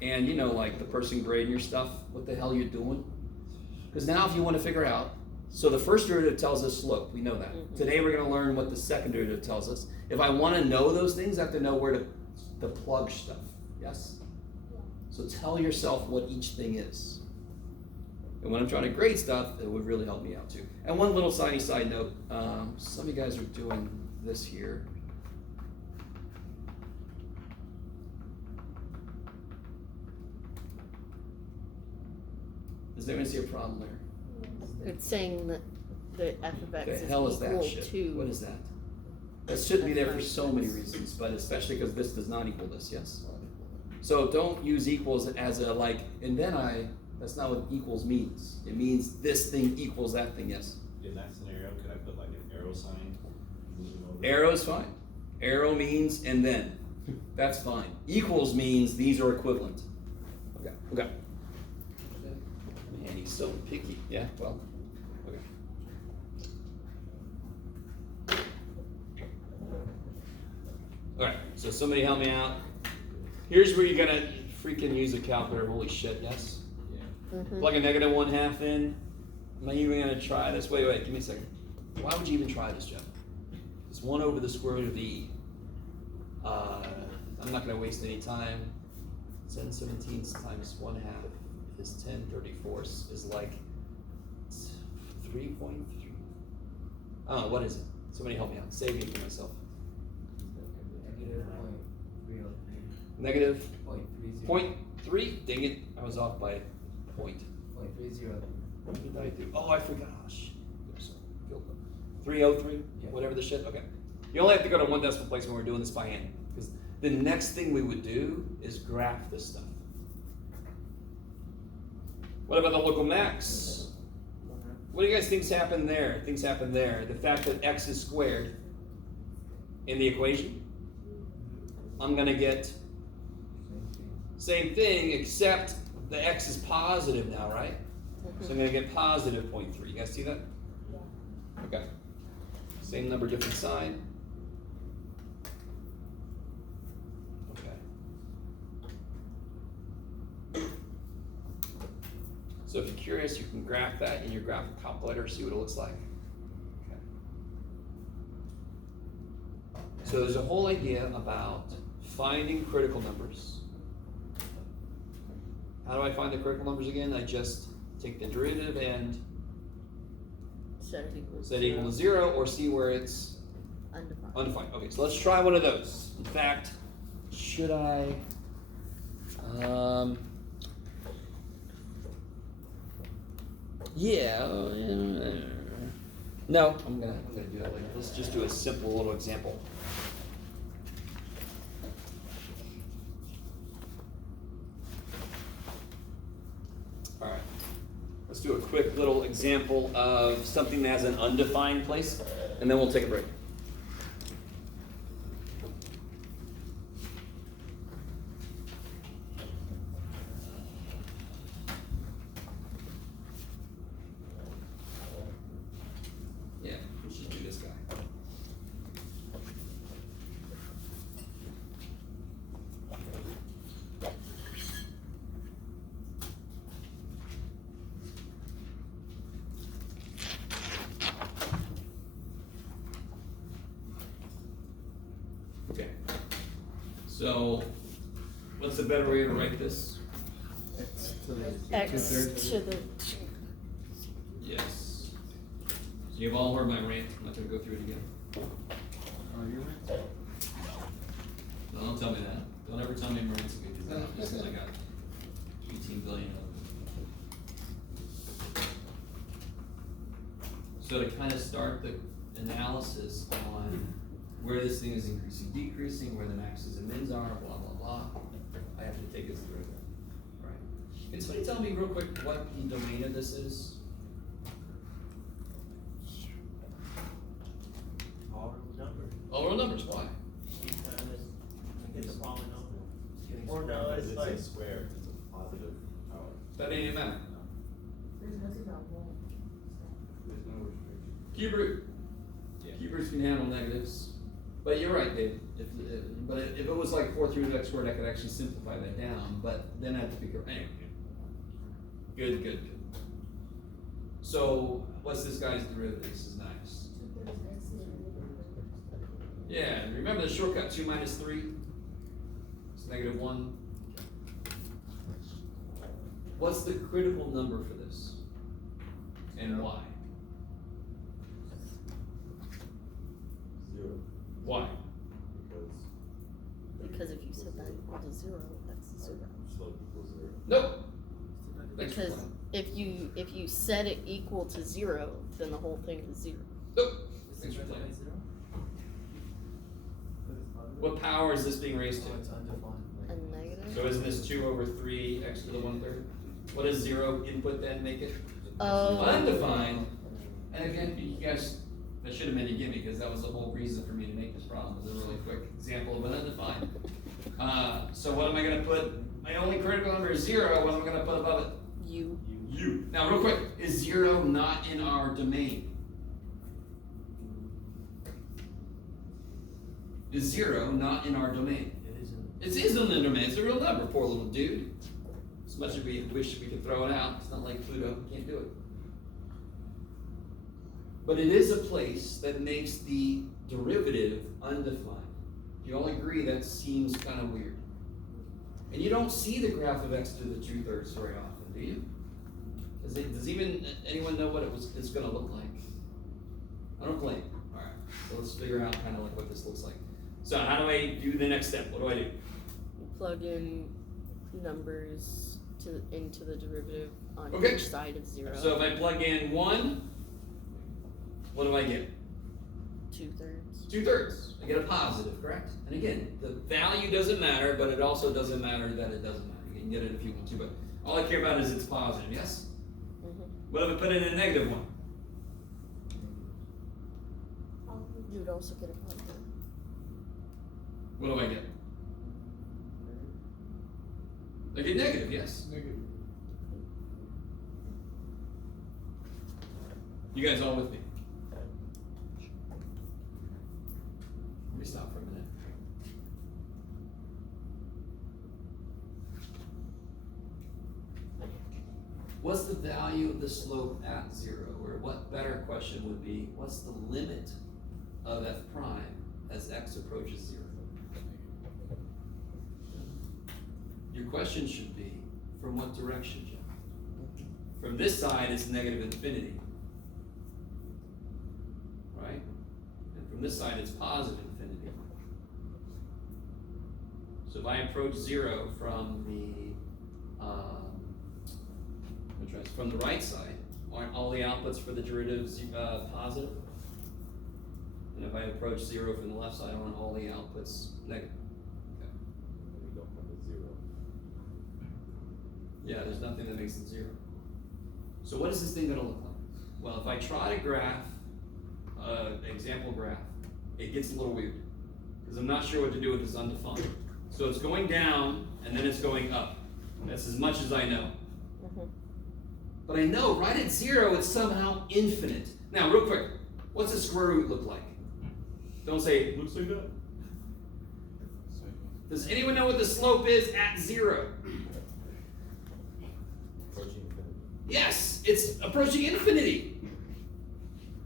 and like the person grading your stuff what the hell you're doing. Because now if you want to figure out, so the first derivative tells us slope, we know that. Mm-hmm. Today we're going to learn what the second derivative tells us. If I want to know those things, I have to know where to plug stuff, yes? So tell yourself what each thing is. And when I'm trying to grade stuff, it would really help me out too. And one little side note, some of you guys are doing this here. Does anyone see a problem there? It's saying that the f of x The is hell is equal that shit? to. What is that? That shouldn't be there for so many reasons, but especially because this does not equal this, yes? So don't use equals as a like, and then that's not what equals means. It means this thing equals that thing, yes? In that scenario, could I put like an arrow sign? moving over? Arrow's fine. Arrow means and then. That's fine. Equals means these are equivalent. Okay. Let me hand he's so picky. Yeah, well, okay. Alright, so somebody help me out. Here's where you're gonna freaking use a calculator. Holy shit, yes? Mhm. Plug a -1/2 in. Am I even gonna try this? Wait, give me a second. Why would you even try this, Jeff? It's 1 over the square root of e. I'm not gonna waste any time. 10/17 times 1/2 is 10/34 is like 3.3. Oh, what is it? Somebody help me out. Save me for myself. Negative Negative 0.30. 0.3? Dang it, I was off by point. 0.30. What did I do? Oh, I forgot. Oh, shit. 303? Yeah. Whatever the shit? Okay. You only have to go to one decimal place when we're doing this by hand. Because the next thing we would do is graph this stuff. What about the local max? What do you guys think's happened there? Things happen there. The fact that x is squared in the equation, I'm gonna get same thing, except the x is positive now, right? So I'm gonna get positive 0.3. You guys see that? Yeah. Okay. Same number, different sign. Okay. So if you're curious, you can graph that in your graphic calculator, see what it looks like. Okay. So there's a whole idea about finding critical numbers. How do I find the critical numbers again? I just take the derivative and Set it equal to set it equal to 0 or see where it's undefined. undefined. Okay, so let's try one of those. In fact, should I? Yeah. No, I'm gonna do that later. Let's just do a simple little example. All right. Let's do a quick little example of something that has an undefined place, and then we'll take a break. Yeah, we should do this guy. Okay. So, what's a better way to write this? X to the X to the Yes. So you've all heard my rant. I'm not gonna go through it again. Oh, you're right. No, don't tell me that. Don't ever tell me my rant's good, because just because I got 18 billion of them. So to kind of start the analysis on where this thing is increasing, decreasing, where the maxes and mins are, blah, blah, blah, I have to take this through. Right. Can somebody tell me real quick what the domain of this is? All real numbers. All real numbers, why? Because it's a polynomial. Or no, it's It's like- a square, it's a positive power. That ain't even matter. There's no restriction. Cube root. Yeah. Cube roots can handle negatives. But you're right, Dave. If it was like 4 through the x squared, I could actually simplify that down, but then I have to figure, anyway. Good. So, what's this guy's derivative? This is nice. Yeah, remember the shortcut 2 minus 3? It's -1. What's the critical number for this? And why? 0, Why? because if you set that equal to 0, that's 0. slope equals 0. Nope. Thanks for Because playing. if you set it equal to 0, then the whole thing is 0. Nope. Thanks for playing. What power is this being raised to? Oh, it's undefined. A negative. So isn't this 2 over 3 x to the 1/3? What does 0 input then make it? Oh. Undefined. And again, you guys, that should have been a gimme, because that was the whole reason for me to make this problem, was a really quick example of an undefined. So what am I gonna put? My only critical number is 0, what am I gonna put above it? U. You. Now, real quick, is 0 not in our domain? Is 0 not in our domain? It isn't. It is in the domain. It's a real number, poor little dude. As much as we wish we could throw it out, it's not like Pluto, we can't do it. But it is a place that makes the derivative undefined. You all agree that seems kind of weird. And you don't see the graph of x to the 2/3 very often, do you? Does even anyone know what it's going to look like? I don't blame. All right, so let's figure out kind of like what this looks like. So how do I do the next step? What do I do? You plug in numbers into the derivative on Okay. each side of 0. So if I plug in 1, what do I get? 2/3. 2/3. I get a positive, correct? And again, the value doesn't matter, but it also doesn't matter that it doesn't matter. You can get it if you want to, but all I care about is it's positive, yes? What if I put in a negative 1? You would also get a positive. What do I get? I get negative, yes. Negative. You guys all with me? Let me stop for a minute. What's the value of the slope at 0? Or what better question would be, what's the limit of f prime as x approaches 0? Your question should be, from what direction, Jeff? From this side, it's negative infinity. Right? And from this side, it's positive infinity. So if I approach 0 from from the right side, aren't all the outputs for the derivatives positive? And if I approach 0 from the left side, aren't all the outputs negative? Okay. We don't have a 0. Yeah, there's nothing that makes it 0. So what is this thing gonna look like? Well, if I try to graph, example graph, it gets a little weird. Because I'm not sure what to do with this undefined. So it's going down, and then it's going up. That's as much as I know. But I know right at 0, it's somehow infinite. Now, real quick, what's a square root look like? Don't say, Looks like that. does anyone know what the slope is at 0? Approaching infinity. Yes, it's approaching infinity.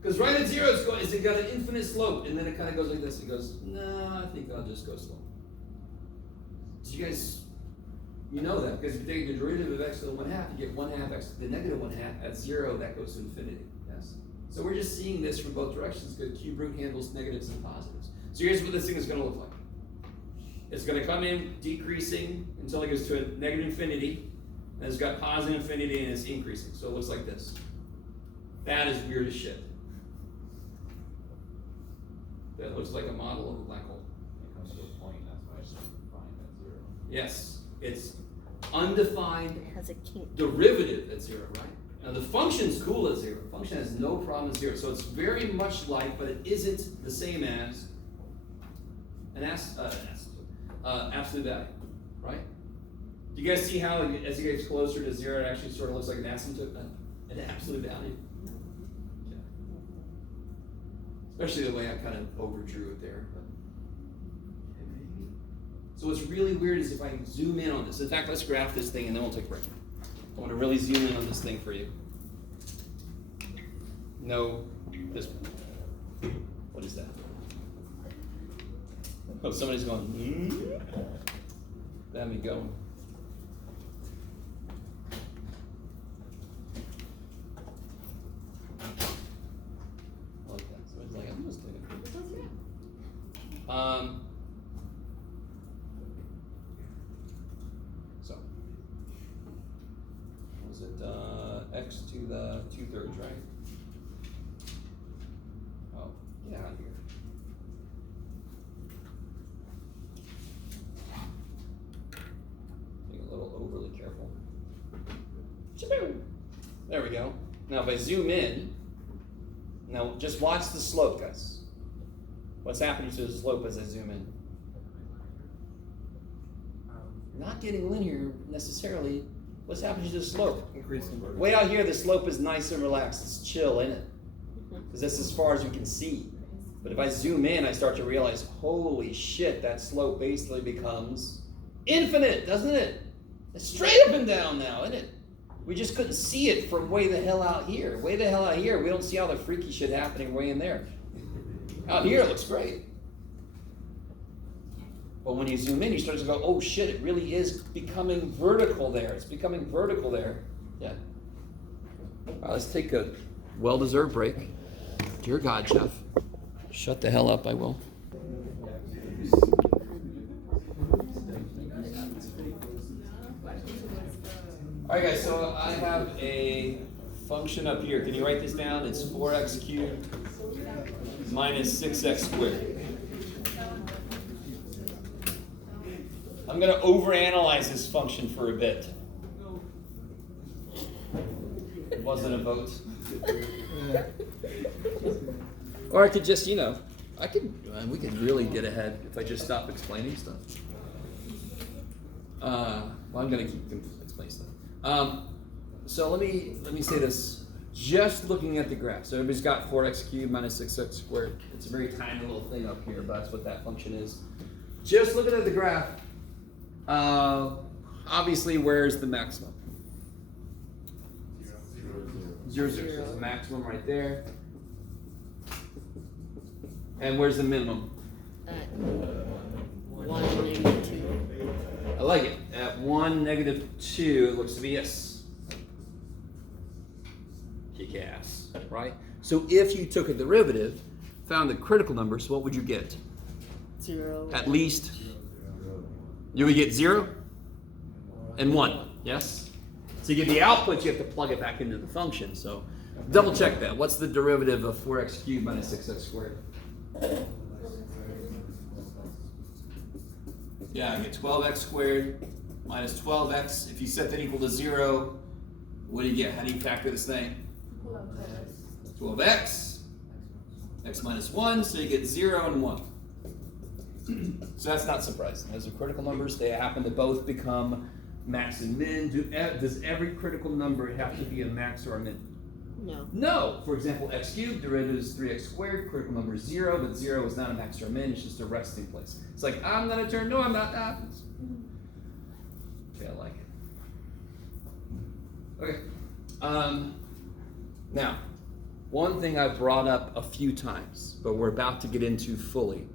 Because right at 0, it's got an infinite slope, and then it kind of goes like this. It goes, no, I think I'll just go slow. Did you guys, you know that, because if you take the derivative of x to the 1/2, you get 1/2 x to the negative 1/2. At 0, that goes to infinity. Yes? So we're just seeing this from both directions, because cube root handles negatives and positives. So here's what this thing is going to look like. It's going to come in decreasing until it goes to a negative infinity, and it's got positive infinity, and it's increasing. So it looks like this. That is weird as shit. That looks like a model of a black hole. It comes to a point, that's why it's defined at 0. Yes, it's undefined It has a kink. derivative at 0, right? Now the function's cool at 0. Function has no problem at 0. So it's very much like, but it isn't the same as an absolute value, right? Do you guys see how as it gets closer to 0, it actually sort of looks like an absolute value? Yeah. Especially the way I kind of overdrew it there. But. So what's really weird is if I zoom in on this. In fact, let's graph this thing and then we'll take a break. I want to really zoom in on this thing for you. No, this one. What is that? Oh, somebody's going, That me going. I like that. Somebody's like, I'm just doing it. So, what was it, x to the 2/3, right? Oh, get out of here. Being a little overly careful. Shaboom! There we go. Now if I zoom in, now just watch the slope, guys. What's happening to the slope as I zoom in? Not getting linear necessarily, What's happening to the slope? Increasing. Way out here, the slope is nice and relaxed. It's chill, isn't it? Because that's as far as we can see. But if I zoom in, I start to realize, holy shit, that slope basically becomes infinite, doesn't it? It's straight up and down now, isn't it? We just couldn't see it from way the hell out here. Way the hell out here, we don't see all the freaky shit happening way in there. Out here, it looks great. But when you zoom in, you start to go, oh shit, it really is becoming vertical there. It's becoming vertical there. Yeah. All right, let's take a well-deserved break. Dear God, Jeff. Shut the hell up, I will. Alright guys, so I have a function up here. Can you write this down? It's 4x cubed minus 6x squared. I'm going to overanalyze this function for a bit. It wasn't a vote. Or I could just, we could really get ahead if I just stop explaining stuff. Well, I'm going to keep explaining stuff. So let me say this. Just looking at the graph. So everybody's got 4x cubed minus 6x squared. It's a very tiny little thing up here, but that's what that function is. Just looking at the graph, obviously, where's the maximum? 0, 0. So there's the maximum right there. And where's the minimum? At 1, -2. I like it. At 1, -2, it looks to be yes. Kick ass, right? So if you took a derivative, found the critical numbers, what would you get? 0. At least, you would get 0 and 1, yes? So you get the output, you have to plug it back into the function. So double check that. What's the derivative of 4x cubed minus 6x squared? Yeah, I get 12x squared minus 12x. If you set that equal to 0, what do you get? How do you factor this thing? 12x, x minus 1, so you get 0 and 1. So that's not surprising. Those are critical numbers. They happen to both become max and min. Does every critical number have to be a max or a min? No. No. For example, x cubed, derivative is 3x squared, critical number is 0, but 0 is not a max or a min, it's just a resting place. It's like, I'm going to turn, no, I'm not. Okay, I like it. Okay. Now, one thing I've brought up a few times, but we're about to get into fully.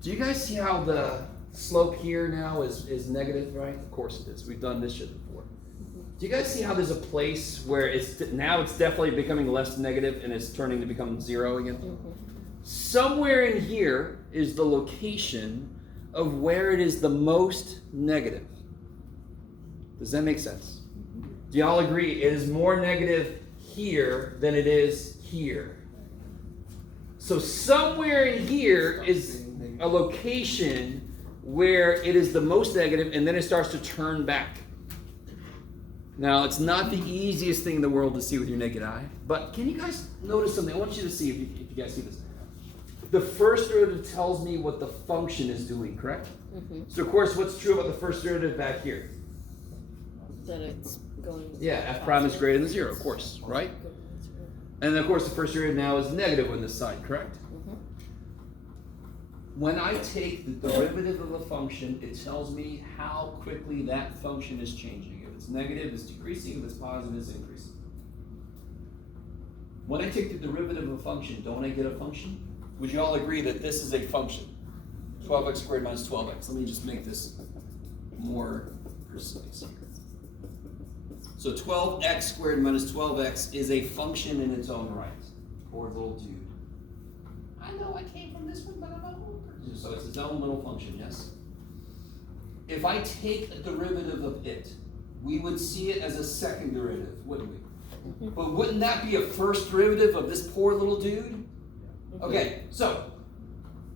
Do you guys see how the slope here now is negative, right? Of course it is. We've done this shit before. Do you guys see how there's a place where it's definitely becoming less negative and it's turning to become 0 again? Mm-hmm. Somewhere in here is the location of where it is the most negative. Does that make sense? Do y'all agree it is more negative here than it is here? So somewhere in here is a location where it is the most negative and then it starts to turn back. Now, it's not the easiest thing in the world to see with your naked eye, but can you guys notice something? I want you to see if you guys see this. The first derivative tells me what the function is doing, correct? Mm-hmm. So, of course, what's true about the first derivative back here? That it's going. Yeah, f prime is greater than 0, of course, right? And, of course, the first derivative now is negative on this side, correct? Mm-hmm. When I take the derivative of a function, it tells me how quickly that function is changing. If it's negative, it's decreasing. If it's positive, it's increasing. When I take the derivative of a function, don't I get a function? Would you all agree that this is a function? 12x squared minus 12x. Let me just make this more precise. So 12x squared minus 12x is a function in its own right. Poor little dude. I know I came from this one, but I'm a little person. So it's its own little function, yes? If I take a derivative of it, we would see it as a second derivative, wouldn't we? Mm-hmm. But wouldn't that be a first derivative of this poor little dude? Okay, so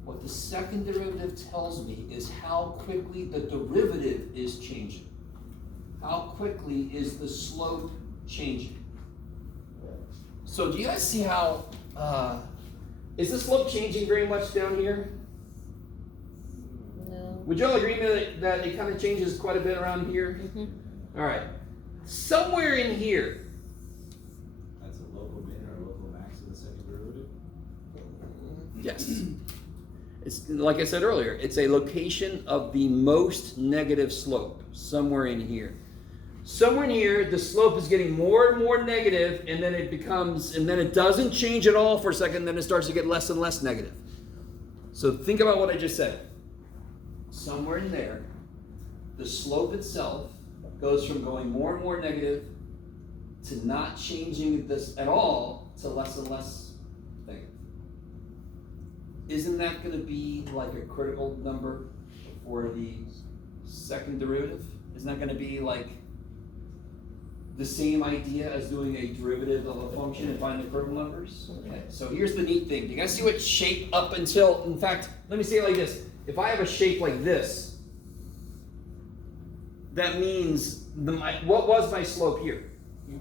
what the second derivative tells me is how quickly the derivative is changing. How quickly is the slope changing? So do you guys see how, is the slope changing very much down here? No. Would y'all agree that it kind of changes quite a bit around here? Mm-hmm. All right. Somewhere in here, That's a local min or a local max of the second derivative? yes. It's like I said earlier, it's a location of the most negative slope, somewhere in here. Somewhere in here, the slope is getting more and more negative, and then it doesn't change at all for a second, then it starts to get less and less negative. So think about what I just said. Somewhere in there, the slope itself goes from going more and more negative to not changing this at all to less and less negative. Isn't that going to be like a critical number for the second derivative? Isn't that going to be like the same idea as doing a derivative of a function and finding the critical numbers? Okay, so here's the neat thing. Do you guys see what shape up until, in fact, let me say it like this. If I have a shape like this, that means what was my slope here?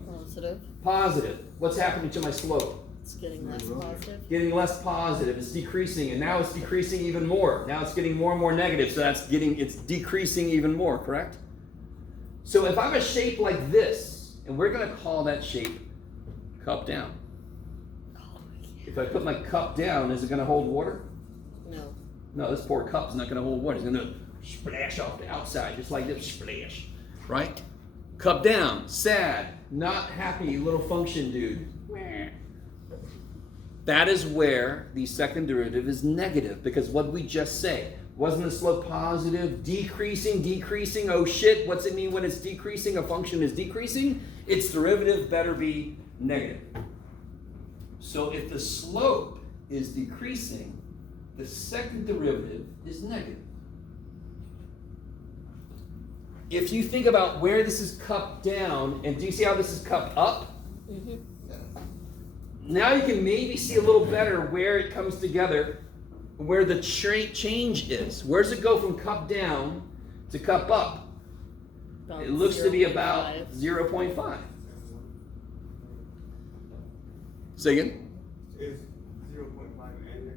Positive. Positive. What's happening to my slope? It's getting less positive. Getting less positive. It's decreasing, and now it's decreasing even more. Now it's getting more and more negative, so it's decreasing even more, correct? So if I have a shape like this, and we're going to call that shape cup down. If I put my cup down, is it going to hold water? No. No, this poor cup is not going to hold water. It's going to splash off the outside, just like this, splash, right? Cup down, sad, not happy little function dude. That is where the second derivative is negative, because what did we just say? Wasn't the slope positive? Decreasing, decreasing, oh shit, what's it mean when it's decreasing? A function is decreasing? Its derivative better be negative. So if the slope is decreasing, the second derivative is negative. If you think about where this is cupped down, and do you see how this is cupped up? Mm-hmm. Now you can maybe see a little better where it comes together, where the change is. Where does it go from cup down to cup up? It looks to be about 0.5. Say again? It's 0.5 and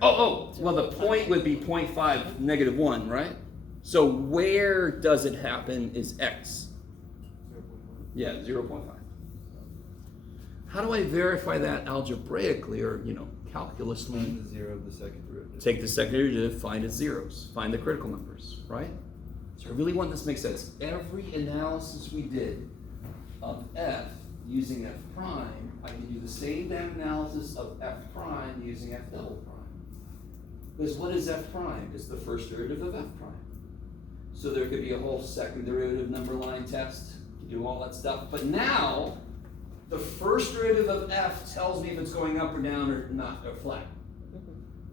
-1. Well, the point would be 0.5, -1, right? So where does it happen is x. 0.1. Yeah, 0.5. How do I verify that algebraically or, calculusly? Find the zero of the second derivative. Take the second derivative, find its zeros, find the critical numbers, right? So I really want this to make sense. Every analysis we did of f using f prime, I can do the same damn analysis of f prime using f double prime. Because what is f prime? It's the first derivative of f prime. So there could be a whole second derivative number line test, you do all that stuff. But now, the first derivative of f tells me if it's going up or down or not, or flat.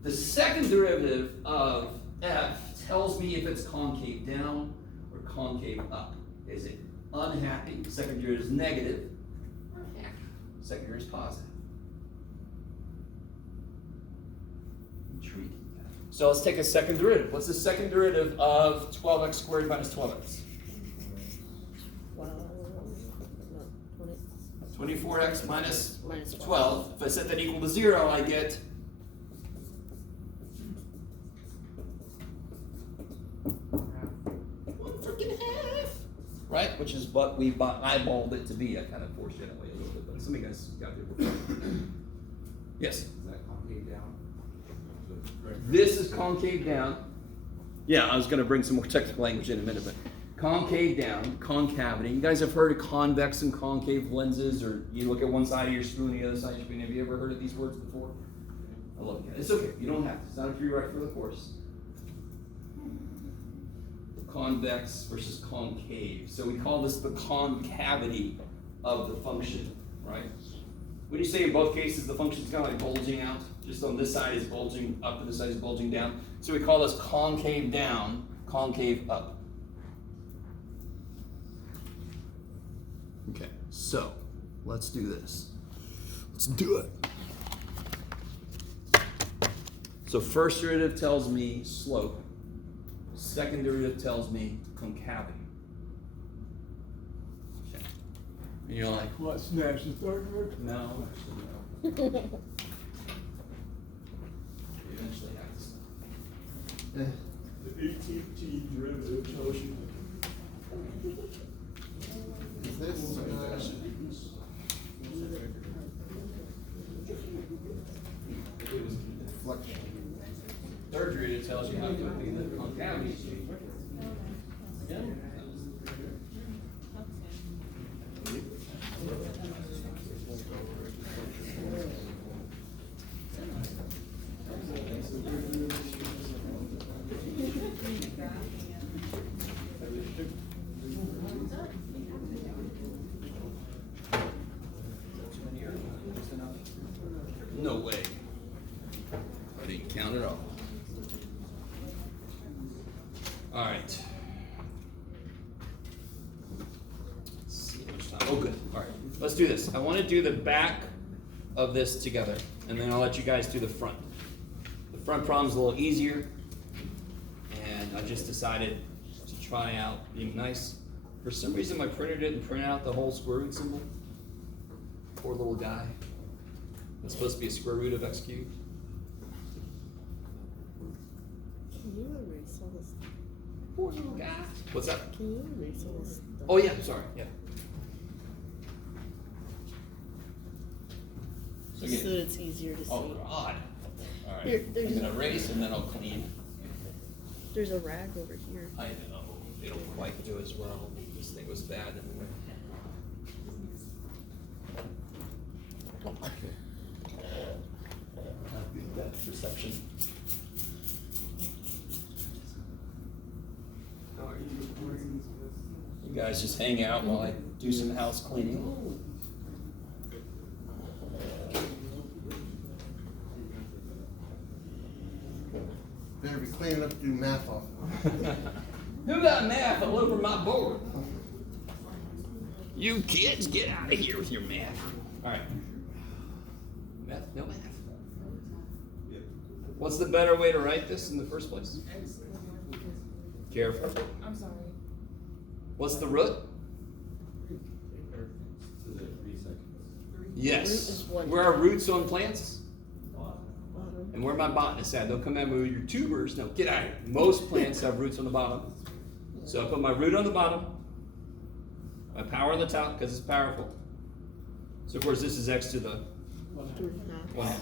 The second derivative of f tells me if it's concave down or concave up. Is it unhappy? Second derivative is negative. Or happy? Second derivative is positive. Intriguing. So let's take a second derivative. What's the second derivative of 12x squared minus 12x? 24x minus 12. If I set that equal to 0, I get 1/2. Right? Which is what we eyeballed it to be. I kind of forced it away a little bit, but some of you guys got it. Yes? Is that concave down? This is concave down. Yeah, I was going to bring some more technical language in a minute, but concave down, concavity. You guys have heard of convex and concave lenses, or you look at one side of your spoon, the other side of your spoon. Have you ever heard of these words before? I love it. It's okay. You don't have to. It's not a prerequisite for the course. Convex versus concave. So we call this the concavity of the function, right? Would you say in both cases the function is kind of like bulging out? Just on this side is bulging up and this side is bulging down. So we call this concave down, concave up. Okay, so let's do this. Let's do it. So first derivative tells me slope. Second derivative tells me concavity. Okay. And you're like, what, smash the third derivative? No, actually no. You eventually have to stop. The 18t derivative tells you Surgery, it tells you how quickly the concavity is changing. No way. I didn't count it all. All right. Let's see how much time. Oh, good. All right. Let's do this. I want to do the back of this together, and then I'll let you guys do the front. The front problem's a little easier, and I just decided to try out being nice. For some reason, my printer didn't print out the whole square root symbol. Poor little guy. It's supposed to be a square root of x cubed. Can you erase all this? Poor little guy. What's that? Can you erase all this stuff? Oh yeah, sorry, yeah. Just so that it's easier to see. Oh God. All right. Here, there's- I'm gonna erase and then I'll clean. There's a rag over here. I know they don't quite do as well. This thing was bad anyway. Okay. Depth perception. How are you recording this? You guys just hang out while I do some house cleaning. Better be clean enough to do math off. Who got math all over my board? You kids, get out of here with your math. All right. Math, no math. What's the better way to write this in the first place? Careful. I'm sorry. What's the root? To the 3 seconds. Yes. Root is one. Where are roots on plants? Bottom. And where my botanists at? Don't come at me with your tubers. No, get out of here. Most plants have roots on the bottom. So I put my root on the bottom, my power on the top because it's powerful. So of course this is x to the 3.5. 1/2.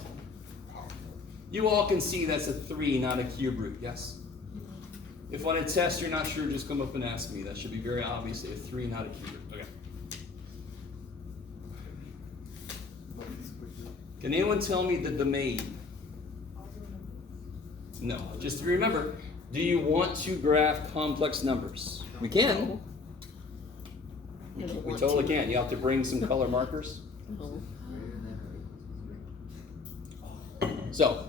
You all can see that's a 3, not a cube root, yes? If on a test you're not sure, just come up and ask me. That should be very obviously a 3, not a cube root. Okay. Can anyone tell me the domain? No. Just remember, do you want to graph complex numbers? We can. I don't We want totally to. can. You have to bring some color markers. No. So,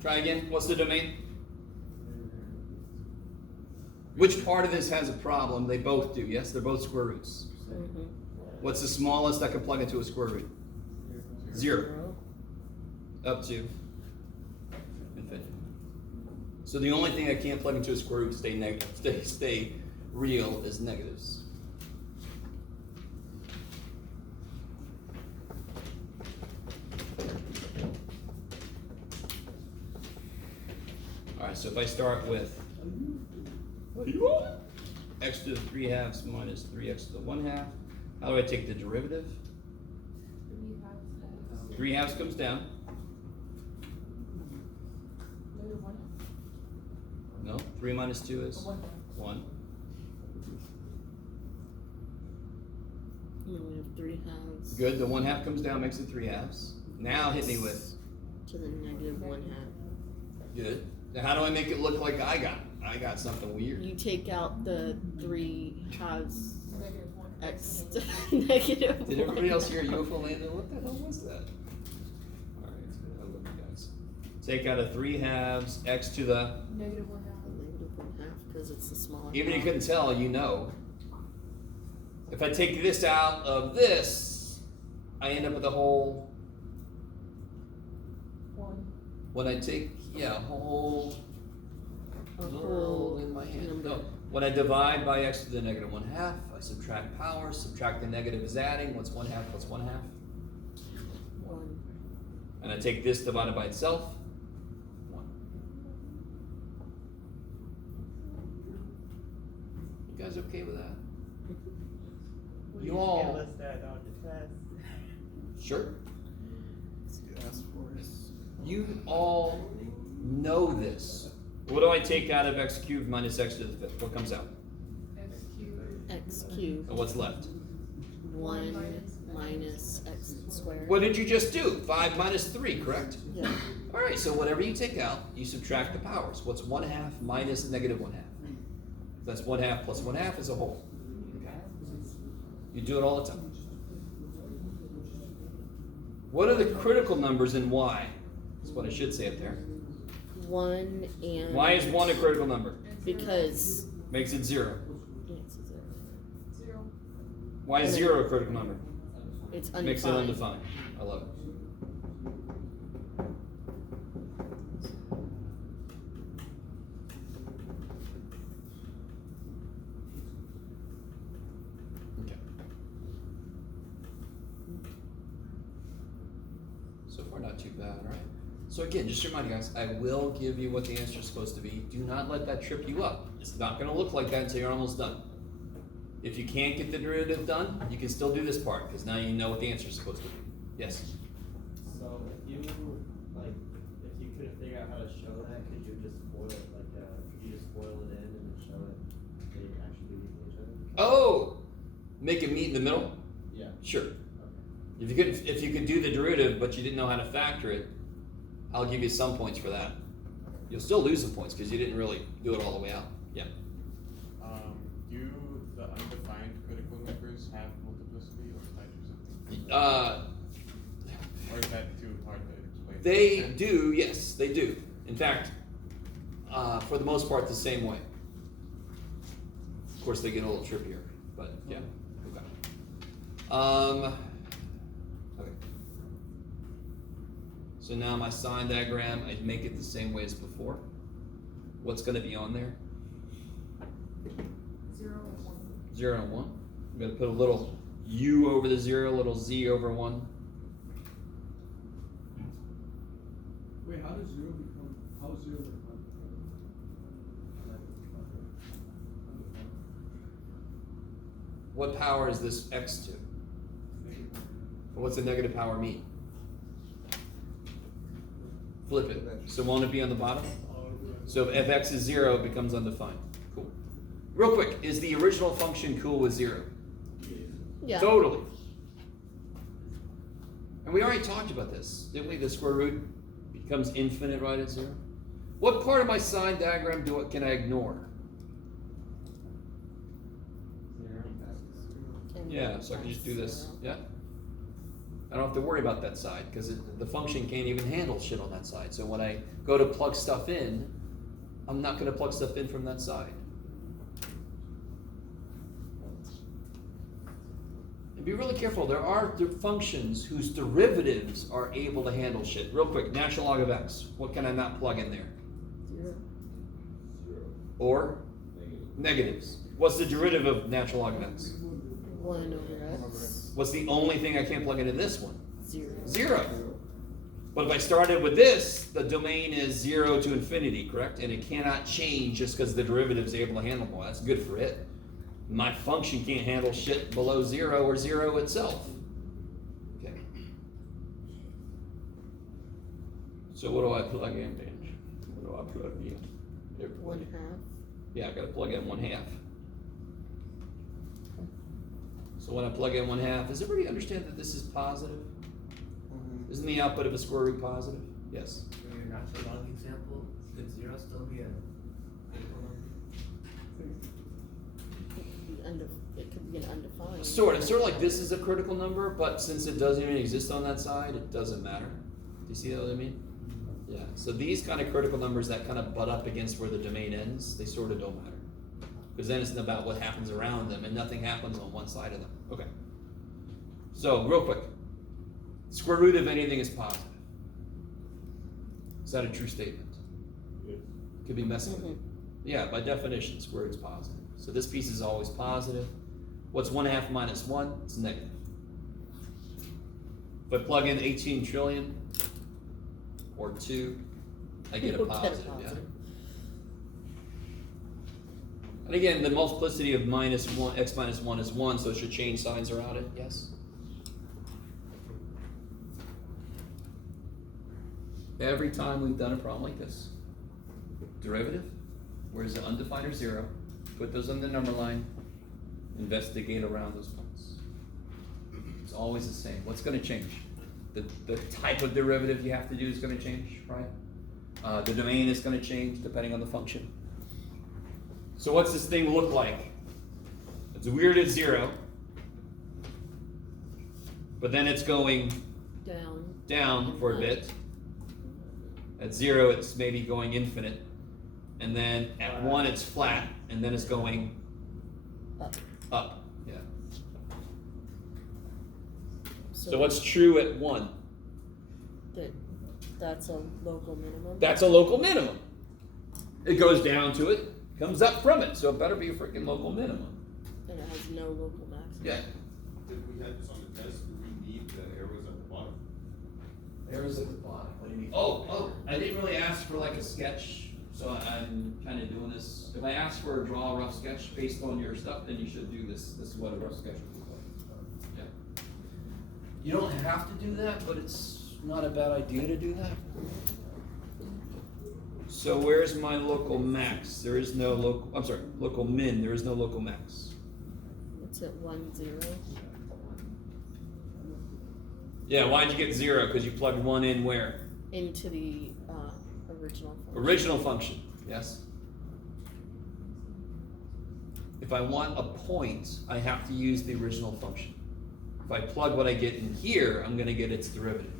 try again. What's the domain? Which part of this has a problem? They both do, yes? They're both square roots. Mhm. What's the smallest I can plug into a square root? 0. Up to infinity. So the only thing I can't plug into a square root to stay negative, stay real is negatives. All right, so if I start with x to the 3/2 minus 3x to the 1/2, how do I take the derivative? 3/2 comes down. No, 3 minus 2 is 1. And then we have 3/2 Good, the 1/2 comes down, makes it 3/2. Now hit me with, to the negative 1/2. good. Now how do I make it look like I got something weird? You take out the 3/2 x to negative Did everybody 1. else hear UFO landing? What the hell was that? Alright, I love you guys. Take out a 3/2 x to the, Negative 1/2. Negative 1/2 because it's the smaller. even if you part. couldn't tell, you know. If I take this out of this, I end up with a whole, 1. when I take, a whole A little whole in my hand. number. No. When I divide by x to the negative 1/2, I subtract power, subtract the negative is adding, what's 1/2 plus 1/2? 1. And I take this divided by itself, 1. You guys okay with that? Will You just all- give us that on the test? Sure. Ask for it. You all know this. What do I take out of x cubed minus x to the fifth? What comes out? X cubed, And what's left? 1 minus x squared. What did you just do? 5 minus 3, correct? Yeah. Alright, so whatever you take out, you subtract the powers. What's 1/2 minus negative 1/2? That's 1/2 plus 1/2 is a whole. You do it all the time. What are the critical numbers in y? That's what I should say up there. 1 and. Why is 1 a critical number? Because. Makes it 0. Yeah, it's a 0. Why is 0 a critical number? It's undefined. Makes it undefined. I love it. Okay. So far, not too bad, right? So again, just remind you guys, I will give you what the answer is supposed to be. Do not let that trip you up. It's not going to look like that until you're almost done. If you can't get the derivative done, you can still do this part, because now you know what the answer is supposed to be. Yes? So if you, like, if you couldn't figure out how to show that, could you just boil it, like, could you just boil it in and then show it, they actually equal each other? Oh! Make it meet in the middle? Yeah. Sure. Okay. If you could do the derivative, but you didn't know how to factor it, I'll give you some points for that. You'll still lose some points, because you didn't really do it all the way out. Yeah. Do the undefined critical numbers have multiplicity, or is that just something? Or is that too hard to explain? They do, yes, they do. In fact, for the most part, the same way. Of course, they get a little trickier, but yeah. Okay. Okay. So now my sign diagram, I'd make it the same way as before. What's going to be on there? 0 and 1. I'm going to put a little u over the 0, a little z over 1. Wait, how does 0 become, how is 0 become? What power is this x to? What's the negative power mean? Flip it. So won't it be on the bottom? So if x is 0, it becomes undefined. Cool. Real quick, is the original function cool with 0? Yeah. Totally. And we already talked about this, didn't we? The square root becomes infinite right at 0. What part of my sign diagram can I ignore? And Yeah, so I can just do this. 0. Yeah. I don't have to worry about that side because the function can't even handle shit on that side. So when I go to plug stuff in, I'm not going to plug stuff in from that side. And be really careful. There are functions whose derivatives are able to handle shit. Real quick, natural log of x. What can I not plug in there? 0. Or negatives. What's the derivative of natural log of x? 1 over x. What's the only thing I can't plug into this one? 0. 0. But if I started with this, the domain is 0 to infinity, correct? And it cannot change just because the derivative is able to handle more. That's good for it. My function can't handle shit below 0 or 0 itself. Okay. So what do I plug in, Dan? What do I plug in? 1/2. Yeah, I gotta plug in 1/2. So when I plug in 1/2, does everybody understand that this is positive? Isn't the output of a square root positive? Yes. For your natural log example, could 0 still be a critical number? It could be an undefined. Sort of like this is a critical number, but since it doesn't even exist on that side, it doesn't matter. Do you see what I mean? Yeah. So these kind of critical numbers that kind of butt up against where the domain ends, they sort of don't matter. Because then it's about what happens around them, and nothing happens on one side of them. Okay. So real quick, square root of anything is positive. Is that a true statement? Yes. Could be messing with you. Yeah, by definition, square root is positive. So this piece is always positive. What's 1/2 minus 1? It's negative. If I plug in 18 trillion or 2, I get a You'll get a positive, yeah. positive. And again, the multiplicity of minus 1, x minus 1 is 1, so it should change signs around it, yes? Every time we've done a problem like this, derivative, where's the undefined or 0, put those on the number line, investigate around those points. It's always the same. What's going to change? The type of derivative you have to do is going to change, right? The domain is going to change depending on the function. So what's this thing look like? It's weird at 0, but then it's going down for a bit. At 0, it's maybe going infinite, and then at 1, it's flat, and then it's going up. Yeah. So what's true at 1? That's a local minimum. That's a local minimum. It goes down to it, comes up from it, so it better be a freaking local minimum. And it has no local maximum. Yeah. If we had this on the test, would we need the arrows at the bottom? Arrows at the bottom. What do you mean? Oh, I didn't really ask for like a sketch, so I'm kind of doing this. If I ask for a draw a rough sketch based on your stuff, then you should do this. This is what a rough sketch would look like. Yeah. You don't have to do that, but it's not a bad idea to do that. So where's my local max? There is no local, I'm sorry, local min. There is no local max. It's at 1, 0. Yeah, why'd you get 0? Because you plugged 1 in where? Into the original function. Original function, yes. If I want a point, I have to use the original function. If I plug what I get in here, I'm going to get its derivative.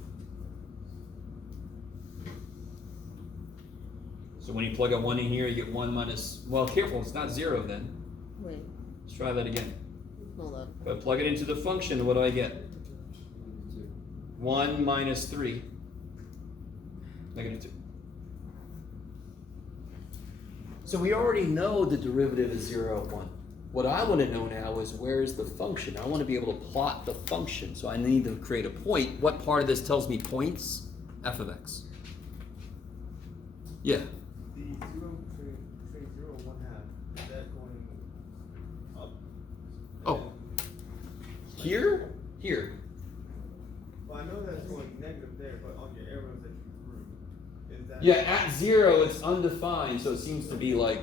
So when you plug a 1 in here, you get 1 minus, well, careful, it's not 0 then. Wait, Let's try that again. hold up. If I plug it into the function, what do I get? 1 minus 3, negative 2. So we already know the derivative is 0 at 1. What I want to know now is where is the function? I want to be able to plot the function, so I need to create a point. What part of this tells me points? F of x. Yeah. The 0 between 0 and 1/2, is that going up? Oh. Here? Here. Well, I know that's going negative there, but on your arrows that you drew, is that? Yeah, at 0 it's undefined, so it seems to be like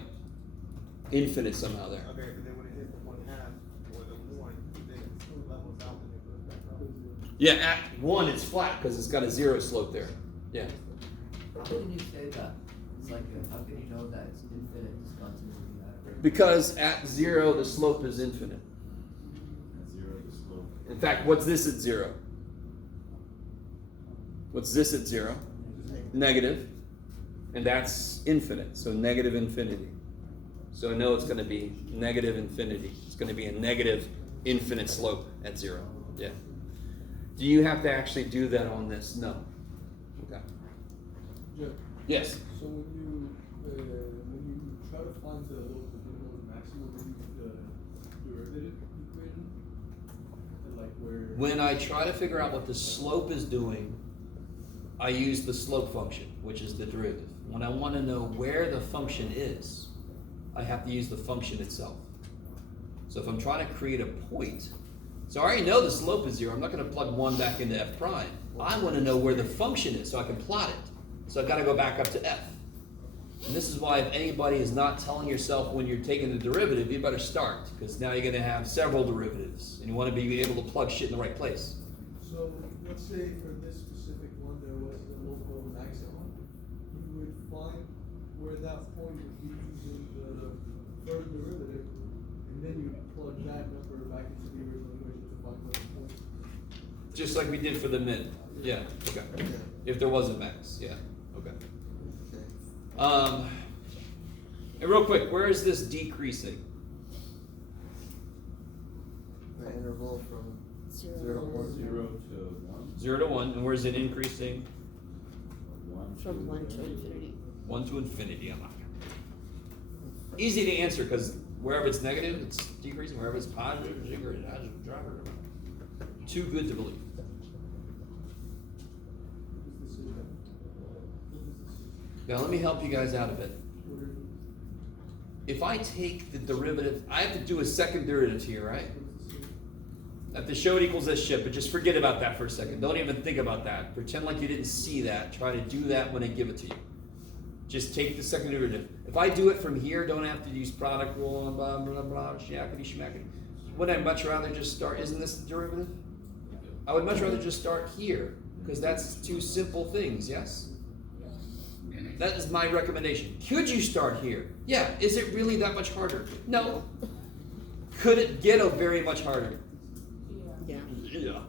infinite somehow there. Okay, but then when it hits the 1/2 or the 1, then it still levels out and it goes back up. Yeah, at 1 it's flat because it's got a 0 slope there. Yeah. How can you say that? It's like, how can you know that it's infinite discontinuity matter? Because at 0 the slope is infinite. At 0, the slope. In fact, what's this at 0? What's this at 0? Negative. And that's infinite, so negative infinity. So I know it's going to be negative infinity. It's going to be a negative infinite slope at 0. Yeah. Do you have to actually do that on this? No. Okay. Jeff, Yes. so when you try to find the local minimum and maximum, you use the derivative equation, and like where. When I try to figure out what the slope is doing, I use the slope function, which is the derivative. When I want to know where the function is, I have to use the function itself. So if I'm trying to create a point, so I already know the slope is 0, I'm not going to plug 1 back into f prime. I want to know where the function is so I can plot it. So I've got to go back up to f. And this is why if anybody is not telling yourself when you're taking the derivative, you better start, because now you're going to have several derivatives, and you want to be able to plug shit in the right place. So let's say for this specific one, there was a local maximum, you would find where that point would be using the third derivative, and then you plug that number back into the original equation to find where the point. Just like we did for the min. Yeah, okay. If there was a max, yeah, okay. And real quick, where is this decreasing? The interval from 0 0 to 1. 0 to 1. 0 to 1, and where is it increasing? 1 from 1 to infinity. 1 to infinity, I'm not. Easy to answer, because wherever it's negative, it's decreasing. Wherever it's positive, it's increasing. Too good to believe. Now let me help you guys out a bit. if I take the derivative, I have to do a second derivative here, right? I have to show it equals this shit, but just forget about that for a second. Don't even think about that. Pretend like you didn't see that. Try to do that when I give it to you. Just take the second derivative. If I do it from here, don't have to use product rule and blah, blah, blah, shackety, schmackety. Wouldn't I much rather just start, isn't this the derivative? I would much rather just start here, because that's two simple things, yes? That is my recommendation. Could you start here? Yeah. Is it really that much harder? No. Could it get very much harder? Yeah. Yeah.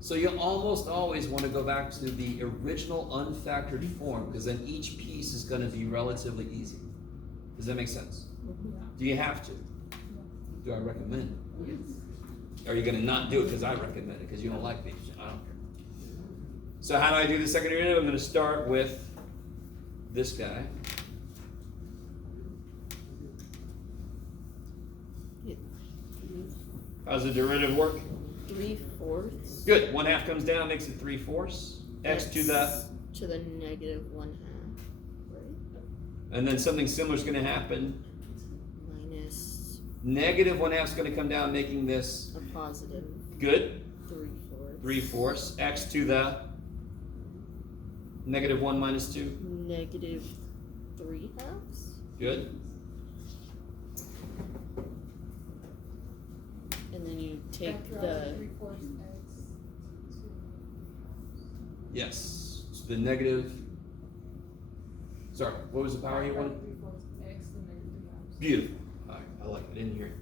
So you almost always want to go back to the original unfactored form, because then each piece is going to be relatively easy. Does that make sense? Do you have to? Do I recommend it? Or are you going to not do it because I recommend it, because you don't like these? I don't care. So how do I do the second derivative? I'm going to start with this guy. How's the derivative work? 3/4. Good. 1/2 comes down, makes it 3/4. X to the, to the negative 1/2, right? and then something similar is going to happen. Minus Negative 1/2 is going to come down, making this a positive good. 3/4. 3/4. X to the negative 1 minus 2. Negative 3/2. Good. And then you take the Yes. So the negative. Sorry, what was the power you wanted? Beautiful. All right, I like it. I didn't hear it.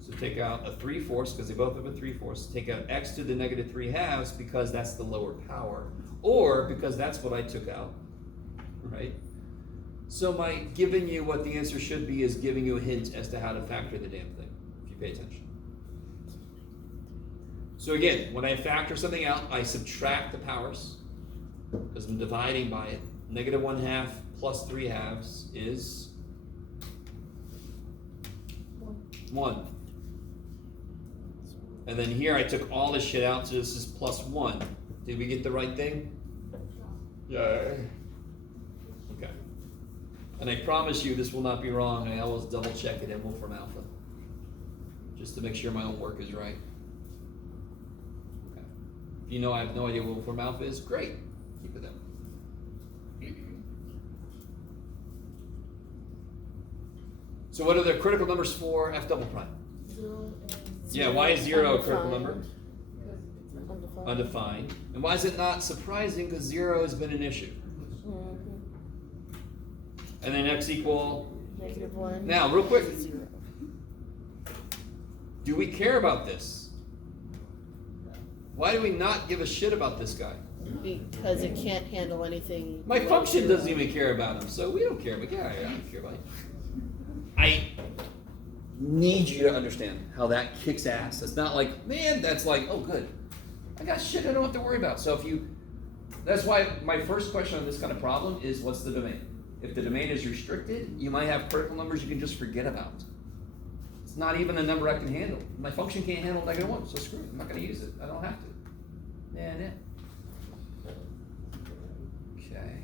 So take out a 3/4 because they both have a 3/4. Take out x to the negative 3/2 because that's the lower power, or because that's what I took out, right? So my giving you what the answer should be is giving you a hint as to how to factor the damn thing, if you pay attention. So again, when I factor something out, I subtract the powers because I'm dividing by it. Negative 1/2 plus 3/2 is 1. And then here I took all this shit out, so this is plus 1. Did we get the right thing? Yeah. Okay. And I promise you this will not be wrong. I always double check it in Wolfram Alpha, just to make sure my own work is right. Okay. If you know I have no idea what Wolfram Alpha is, great. Keep it there. So what are the critical numbers for F double prime? 0 Yeah, why is 0 a critical number? Undefined. Undefined. And why is it not surprising? Because 0 has been an issue. Mhm. And then x equal. Negative 1. Now, real quick. 0. Do we care about this? Why do we not give a shit about this guy? Because it can't handle anything. My below function 0. doesn't even care about him, so we don't care. But yeah, I don't care about him. I need you to understand how that kicks ass. It's not like, man, that's like, oh, good. I got shit I don't have to worry about. So if you, that's why my first question on this kind of problem is, what's the domain? If the domain is restricted, you might have critical numbers you can just forget about. It's not even a number I can handle. My function can't handle negative 1, so screw it. I'm not going to use it. I don't have to. Nah. Okay.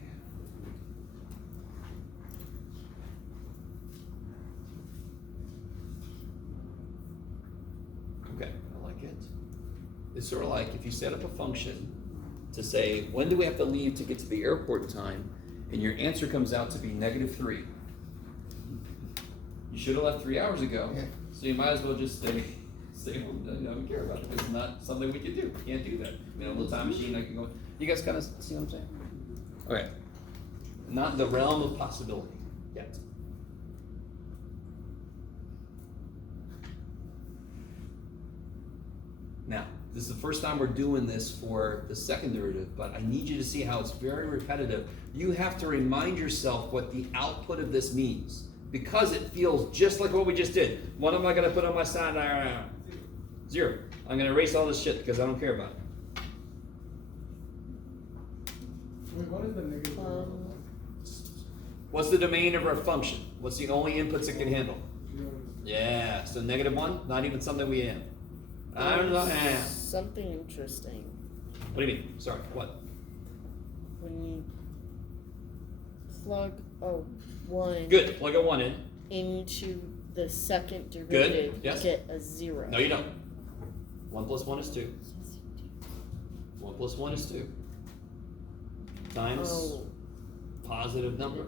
Okay, I like it. It's sort of like if you set up a function to say, when do we have to leave to get to the airport time, and your answer comes out to be -3. You should have left 3 hours ago, so you might as well just say, well, I don't care about it. It's not something we can do. We can't do that. I mean, a little time machine, I can go. You guys kind of see what I'm saying? Okay. Not in the realm of possibility yet. Now, this is the first time we're doing this for the second derivative, but I need you to see how it's very repetitive. You have to remind yourself what the output of this means, because it feels just like what we just did. What am I going to put on my side? 0. I'm going to erase all this shit because I don't care about it. Wait, what is the negative? What's the domain of our function? What's the only inputs it can handle? 0. Yeah, so -1, not even something we have. I don't know. Something interesting. What do you mean? Sorry, what? When you plug a 1 Good. Plug a 1 in. into the second derivative, yes. you get a 0. No, you don't. 1 plus 1 is 2. 1 plus 1 is 2. Times Oh. positive number.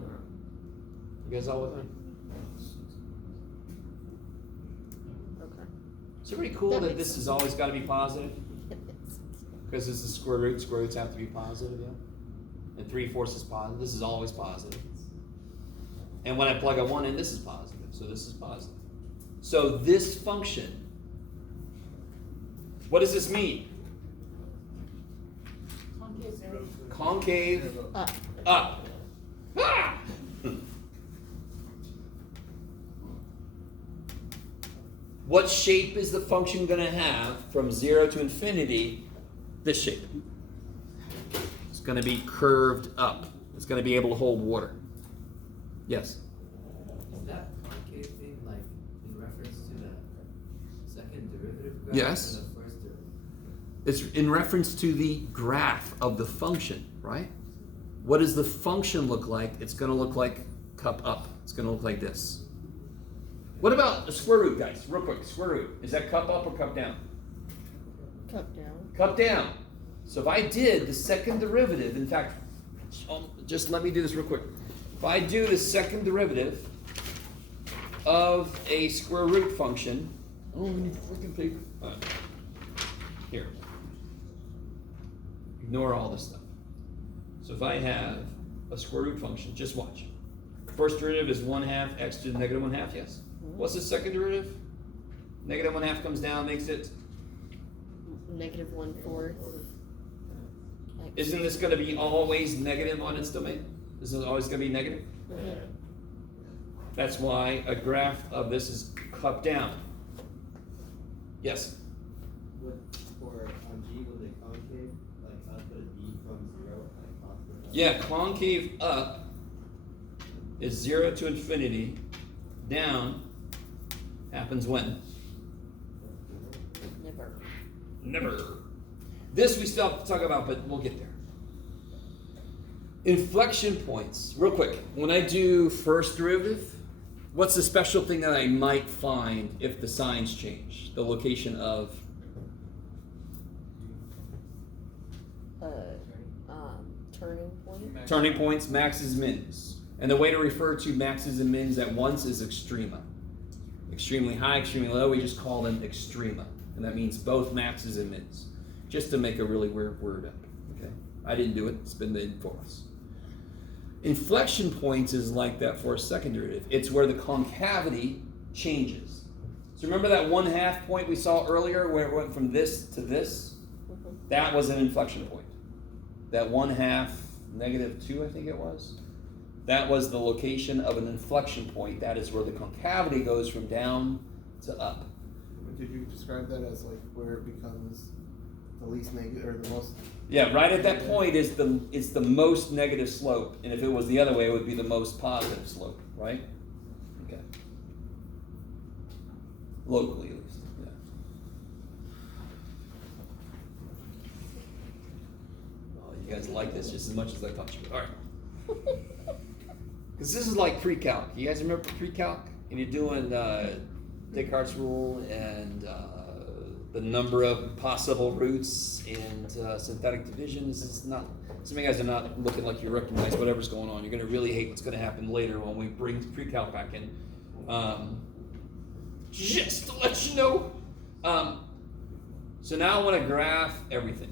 You guys all with me? Okay. Is it pretty cool That that makes this has always got to be positive? Because this is square root. Square roots have to be positive, yeah? And 3/4 is positive. This is always positive. And when I plug a 1 in, this is positive. So this is positive. So this function, what does this mean? Concave Up. up. Ah! What shape is the function going to have from 0 to infinity? This shape. It's going to be curved up. It's going to be able to hold water. Yes? Is that concave thing like in reference to the second derivative graph? Yes. Or the first derivative? It's in reference to the graph of the function, right? What does the function look like? It's going to look like cup up. It's going to look like this. What about the square root, guys? Real quick, square root. Is that cup up or cup down? Cup down. Cup down. So if I did the second derivative, in fact, just let me do this real quick. If I do the second derivative of a square root function, freaking paper. Here. Ignore all this stuff. So if I have a square root function, just watch. First derivative is 1/2 x to the negative 1/2, yes? What's the second derivative? Negative 1/2 comes down, makes it. Negative 1/4. Isn't this going to be always negative on its domain? This is always going to be negative? That's why a graph of this is cup down. Yes? For on G, will the concave like output B from 0 like possible? Yeah, concave up is 0 to infinity. Down happens when? Never. Never. This we still have to talk about, but we'll get there. Inflection points. Real quick, when I do first derivative, what's the special thing that I might find if the signs change? The location of Turning point. turning points, maxes, mins. And the way to refer to maxes and mins at once is extrema. Extremely high, extremely low, we just call them extrema. And that means both maxes and mins. Just to make a really weird word up. Okay? I didn't do it, it's been made for us. Inflection points is like that for a second derivative. It's where the concavity changes. So remember that 1/2 point we saw earlier where it went from this to this? That was an inflection point. That 1/2 -2, I think it was. That was the location of an inflection point. That is where the concavity goes from down to up. Did you describe that as like where it becomes the least negative or the most? Yeah, right at that point is the most negative slope, and if it was the other way, it would be the most positive slope, right? Okay. Locally, at least. Yeah. Oh, you guys like this just as much as I thought you would. All right. Because this is like pre-calc. You guys remember pre-calc? And you're doing Descartes' rule and the number of possible roots and synthetic division. This is not, some of you guys are not looking like you recognize whatever's going on. You're going to really hate what's going to happen later when we bring pre-calc back in. Just to let you know. So now I want to graph everything.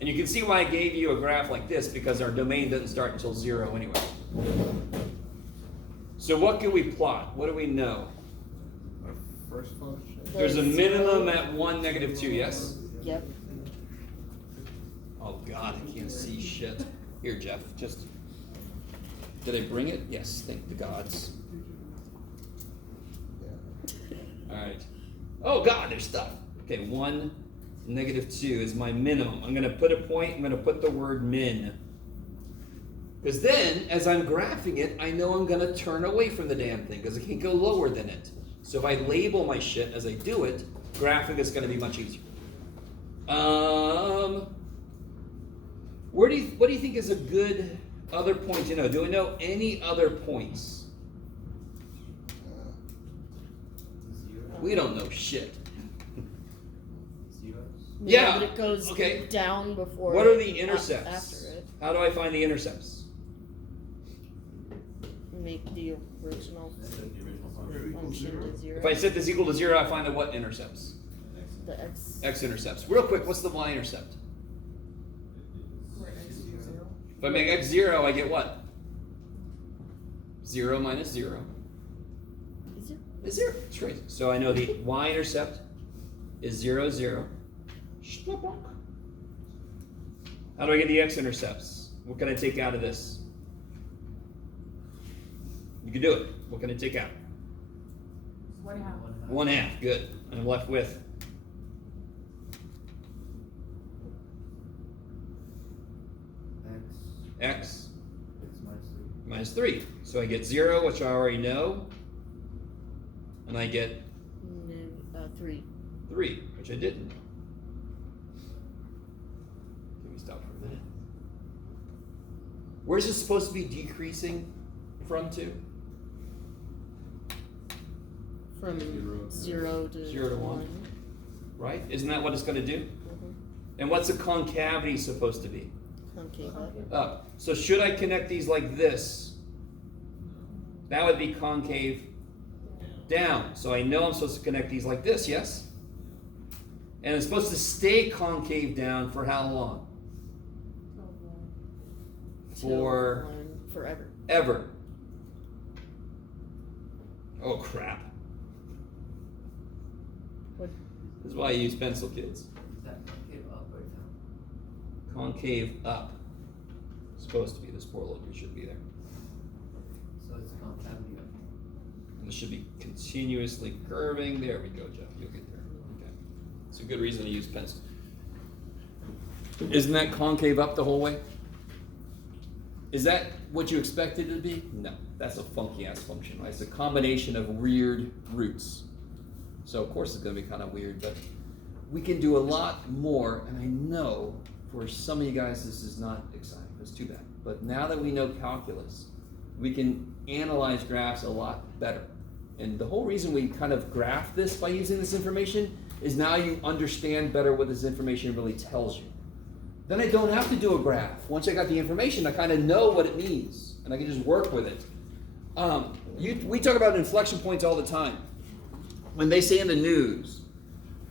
And you can see why I gave you a graph like this, because our domain doesn't start until 0 anyway. So what can we plot? What do we know? Our first function. There's a minimum at 1, -2, yes? Yep. Oh God, I can't see shit. Here, Jeff, just, did I bring it? Yes, thank the gods. All right. Oh God, there's stuff. Okay, 1, -2 is my minimum. I'm gonna put a point, I'm gonna put the word min. Because then, as I'm graphing it, I know I'm gonna turn away from the damn thing, because I can't go lower than it. So if I label my shit as I do it, graphing is gonna be much easier. What do you think is a good other points, do we know any other points? We don't know shit. Zeros? No, Yeah, but it goes okay. down before. What are it, the intercepts? After it. How do I find the intercepts? Make the original function to 0. If I set this equal to 0, I find the what intercepts? The x. X intercepts. Real quick, what's the y intercept? If I make x 0, I get what? 0 minus 0 Is it? is 0. It's crazy. So I know the y intercept is 0, 0. How do I get the x intercepts? What can I take out of this? You can do it. What can I take out? 1/2. 1/2. Good. I'm left with x It's -3. minus 3. So I get 0, which I already know, and I get 3. 3, which I didn't know. Can we stop for a minute? Where's this supposed to be decreasing from to? From 0 to 0 to 1. Right? Isn't that what it's going to do? Mhm. And what's the concavity supposed to be? Concave up. Up. So should I connect these like this? That would be concave down. So I know I'm supposed to connect these like this, yes? And it's supposed to stay concave down for how long? For forever. ever. Oh crap. What? This is why I use pencil, kids. Is that concave up or down? Concave up. Supposed to be. This poor little should be there. So it's concavity up. And this should be continuously curving. There we go, Jeff. You'll get there. Okay. It's a good reason to use pencil. Isn't that concave up the whole way? Is that what you expected it to be? No. That's a funky ass function, right? It's a combination of weird roots. So of course it's gonna be kind of weird, but we can do a lot more, and I know for some of you guys this is not exciting. It's too bad. But now that we know calculus, we can analyze graphs a lot better. And the whole reason we kind of graph this by using this information is now you understand better what this information really tells you. Then I don't have to do a graph. Once I got the information, I kind of know what it means, and I can just work with it. We talk about inflection points all the time. When they say in the news,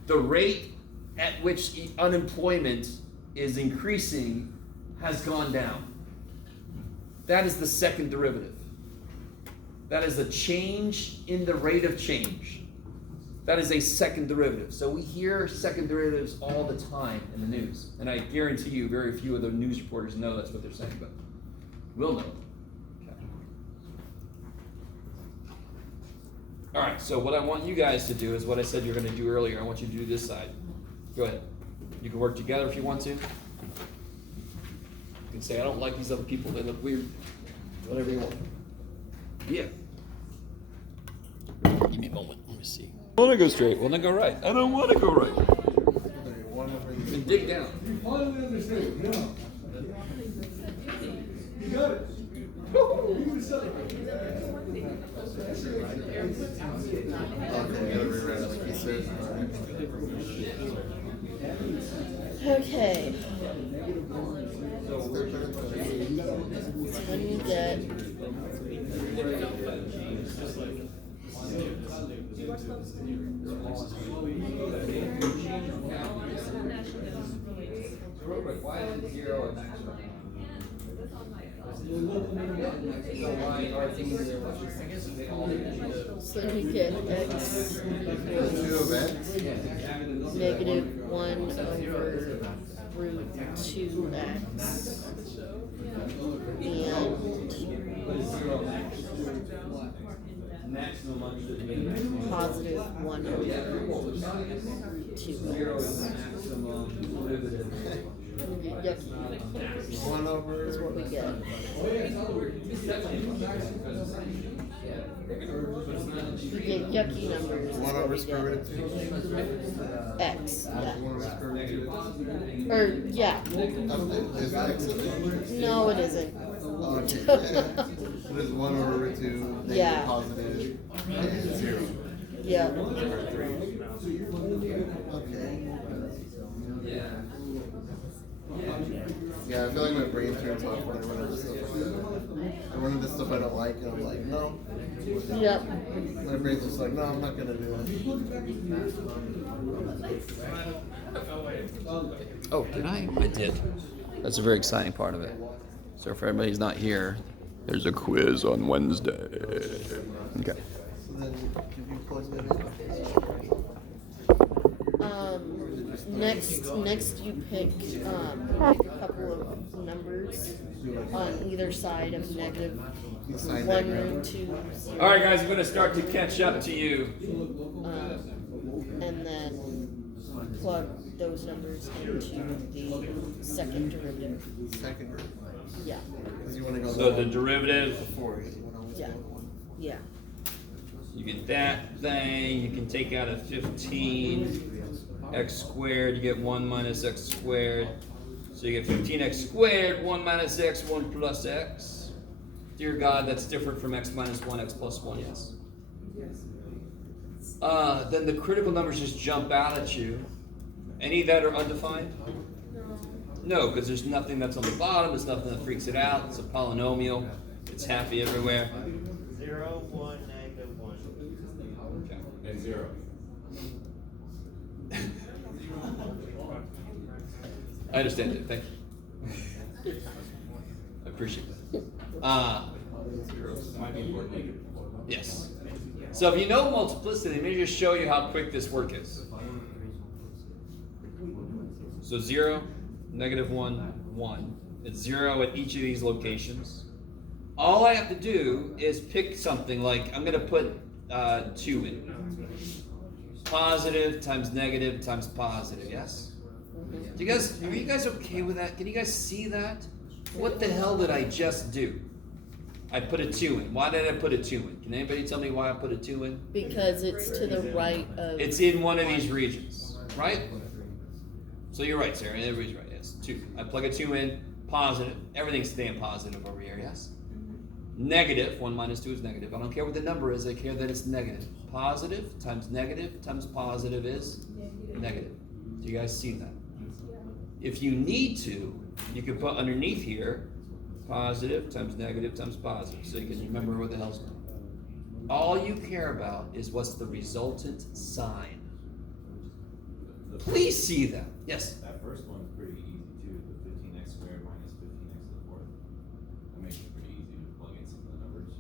the rate at which unemployment is increasing has gone down. That is the second derivative. That is a change in the rate of change. That is a second derivative. So we hear second derivatives all the time in the news. And I guarantee you very few of the news reporters know that's what they're saying, but we'll know. Okay. All right, so what I want you guys to do is what I said you're going to do earlier. I want you to do this side. Go ahead. You can work together if you want to. You can say, I don't like these other people. They look weird. Whatever you want. Yeah. Give me a moment. Let me see. I want to go straight. Well, then go right. I don't want to go right. And dig down. You finally understand, yeah. You got it. You can say Okay. So when you get Why is it 0 and maximum? So you get x equals negative 1 over root 2x and positive 1 over 2x. Yep. 1 over Is what we get. You get yucky numbers. is 1 what over we square root get. of 2. X, yeah. 1 over square root of 2. Or, yeah. Is X a number? No, it isn't. Oh, There's 1 over root 2, negative, Yeah. positive, and 0. Yeah. Or 3. Okay. Yeah, I feel like my brain turns off when I run into stuff like that. I run into stuff I don't like, and I'm like, no. Yep. My brain's just like, no, I'm not gonna do it. Oh, did I? I did. That's a very exciting part of it. So for everybody who's not here, there's a quiz on Wednesday. Okay. So then, can you plug that in? Next you pick a couple of numbers on either side of negative Sign 1 diagram. root 2, 0. All right, guys, I'm gonna start to catch up to you. And then plug those numbers into the second derivative. Second root. Yeah. Because you want to go So the derivative, before. You want to always Yeah. go to 1. Yeah. you get that thing. You can take out a 15. X squared, you get 1 minus x squared. So you get 15x squared, 1 minus x, 1 plus x. Dear God, that's different from x minus 1, x plus 1, yes. Then the critical numbers just jump out at you. Any that are undefined? No, because there's nothing that's on the bottom, there's nothing that freaks it out. It's a polynomial, it's happy everywhere. 0, 1, negative 1. Okay. And 0. I understand it, thank you. I appreciate that. Might be important. Yes. So if you know multiplicity, let me just show you how quick this work is. So 0, negative 1, 1. It's 0 at each of these locations. All I have to do is pick something like, I'm going to put 2 in. Positive times negative times positive, yes? Are you guys okay with that? Can you guys see that? What the hell did I just do? I put a 2 in. Why did I put a 2 in? Can anybody tell me why I put a 2 in? Because it's to the right of. It's in one of these regions, right? So you're right, Sarah. Everybody's right, yes. 2. I plug a 2 in, positive. Everything's staying positive over here, yes? Negative, 1 minus 2 is negative. I don't care what the number is, I care that it's negative. Positive times positive is negative. Do you guys see that? If you need to, you can put underneath here, positive times positive, so you can remember what the hell's going on. All you care about is what's the resultant sign. Please see that. Yes? That first one's pretty easy too, the 15x squared minus 15x to the 4th. That makes it pretty easy to plug in some of the numbers.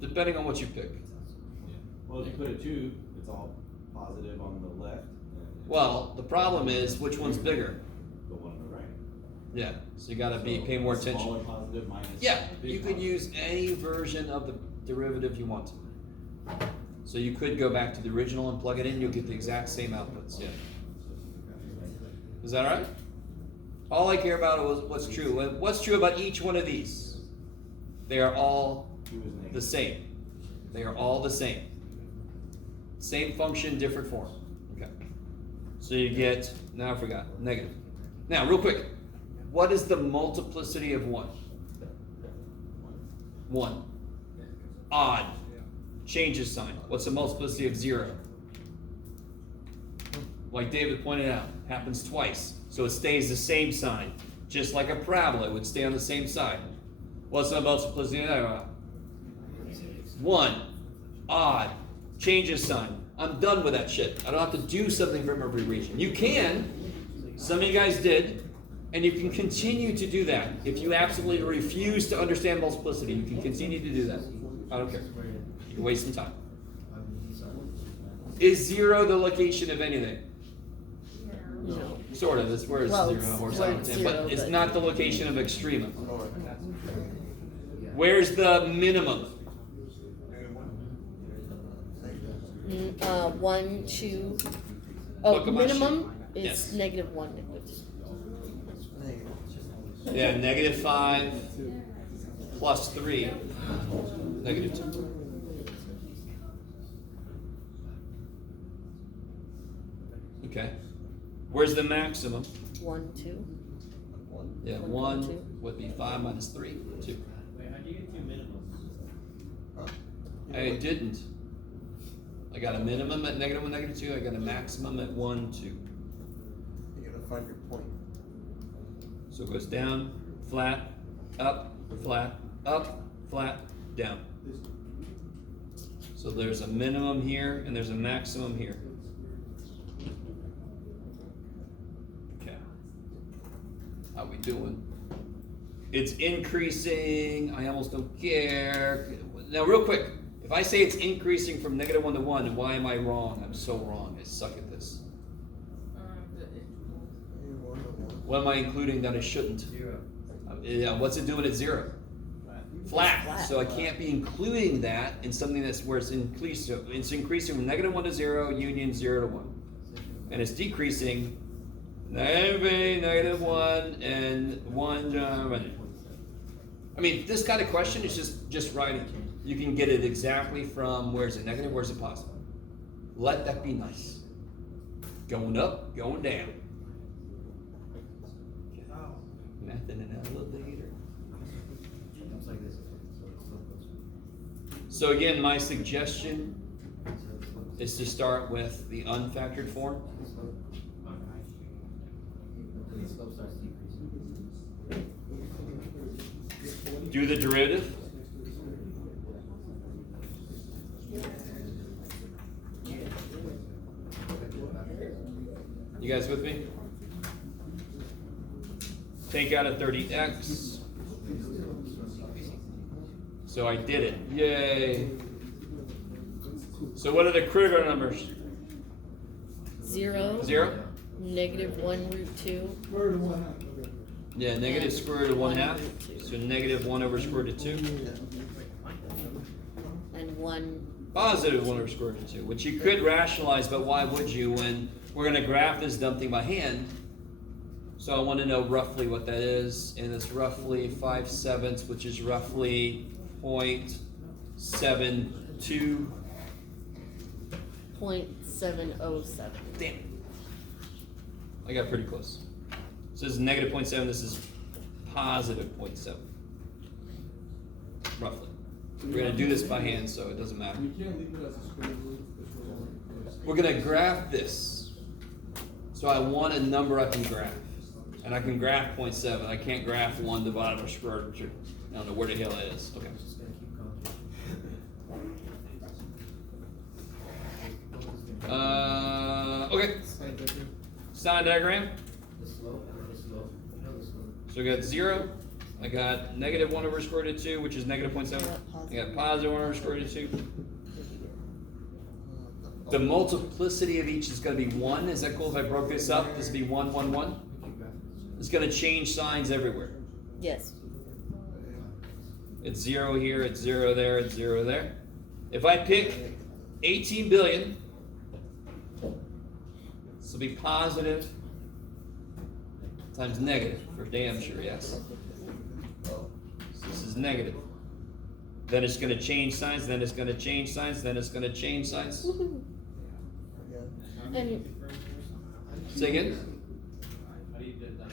Depending on what you pick. Yeah. Well, if you put a 2, it's all positive on the left. And Well, the problem is, which one's bigger? the one on the right. Yeah, so you gotta pay more attention. Smaller positive minus Yeah, big you could positive. use any version of the derivative you want to. So you could go back to the original and plug it in, you'll get the exact same outputs, yeah. Is that all right? All I care about is what's true. What's true about each one of these? They are all 2 is negative. the same. They are all the same. Same function, different form. Okay. So you get, now I forgot, negative. Now, real quick, what is the multiplicity of 1? 1. Odd. Changes sign. What's the multiplicity of 0? Like David pointed out, happens twice. So it stays the same sign. Just like a parabola, it would stay on the same side. What's the multiplicity of that? 1. Odd. Changes sign. I'm done with that shit. I don't have to do something from every region. You can. Some of you guys did. And you can continue to do that. If you absolutely refuse to understand multiplicity, you can continue to do that. I don't care. You can waste some time. Is 0 the location of anything? No. Sort of. That's where it's Well, 0 it's horizontal. where it's But 0, it's but- not the location of extrema. Where's the minimum? 1, 2. Look Oh, at my minimum sheet. is Yes. negative 1. Yeah, negative 5 plus 3, negative 2. Okay. Where's the maximum? 1, 2. Yeah, 1, 1 2. would be 5 minus 3, 2. give you two minimums. I didn't. I got a minimum at -1, -2. I got a maximum at 1, 2. You gotta find your point. So it goes down, flat, up, flat, down. So there's a minimum here and there's a maximum here. Okay. How we doing? It's increasing. I almost don't care. Now, real quick, if I say it's increasing from -1 to 1, why am I wrong? I'm so wrong. I suck at this. What am I including that I shouldn't? 0. Yeah, what's it doing at 0? Flat. So I can't be including that in something that's where it's increased. So it's increasing from -1 to 0, union 0 to 1. And it's decreasing -1 and 1. I mean, this kind of question is just writing. You can get it exactly from where's it negative, where's it positive. Let that be nice. Going up, going down. Math in an elevator. Comes like this. So again, my suggestion is to start with the unfactored form. The slope starts decreasing. Do the derivative. You guys with me? Take out a 30x. So I did it. Yay. So what are the critical numbers? 0. 0? -1√2. Square root of 1/2. Yeah, negative square root of 1/2. So -1 over square root of 2. And 1. Positive 1 over square root of 2, which you could rationalize, but why would you when we're going to graph this dumb thing by hand? So I want to know roughly what that is, and it's roughly 5/7, which is roughly 0.72. 0.707. Damn it. I got pretty close. So this is negative 0.7, this is positive 0.7. Roughly. We're going to do this by hand, so it doesn't matter. We can't leave it as a square root because We're going to graph this. So I want a number I can graph. And I can graph 0.7. I can't graph 1 divided by square root of 2. I don't know where the hell it is. Okay. Just gonna keep going. Okay. Sign diagram. The slope. The slope. You know the slope. So I got 0. I got -1 over square root of 2, which is negative 0.7. I got positive 1 over square root of 2. The multiplicity of each is going to be 1. Is that cool if I broke this up? This would be 1, 1, 1. It's going to change signs everywhere. Yes. It's 0 here, it's 0 there, it's 0 there. If I pick 18 billion, this will be positive times negative for damn sure, yes. So this is negative. Then it's going to change signs, then it's going to change signs, then it's going to change signs. And Say again? How do you do that?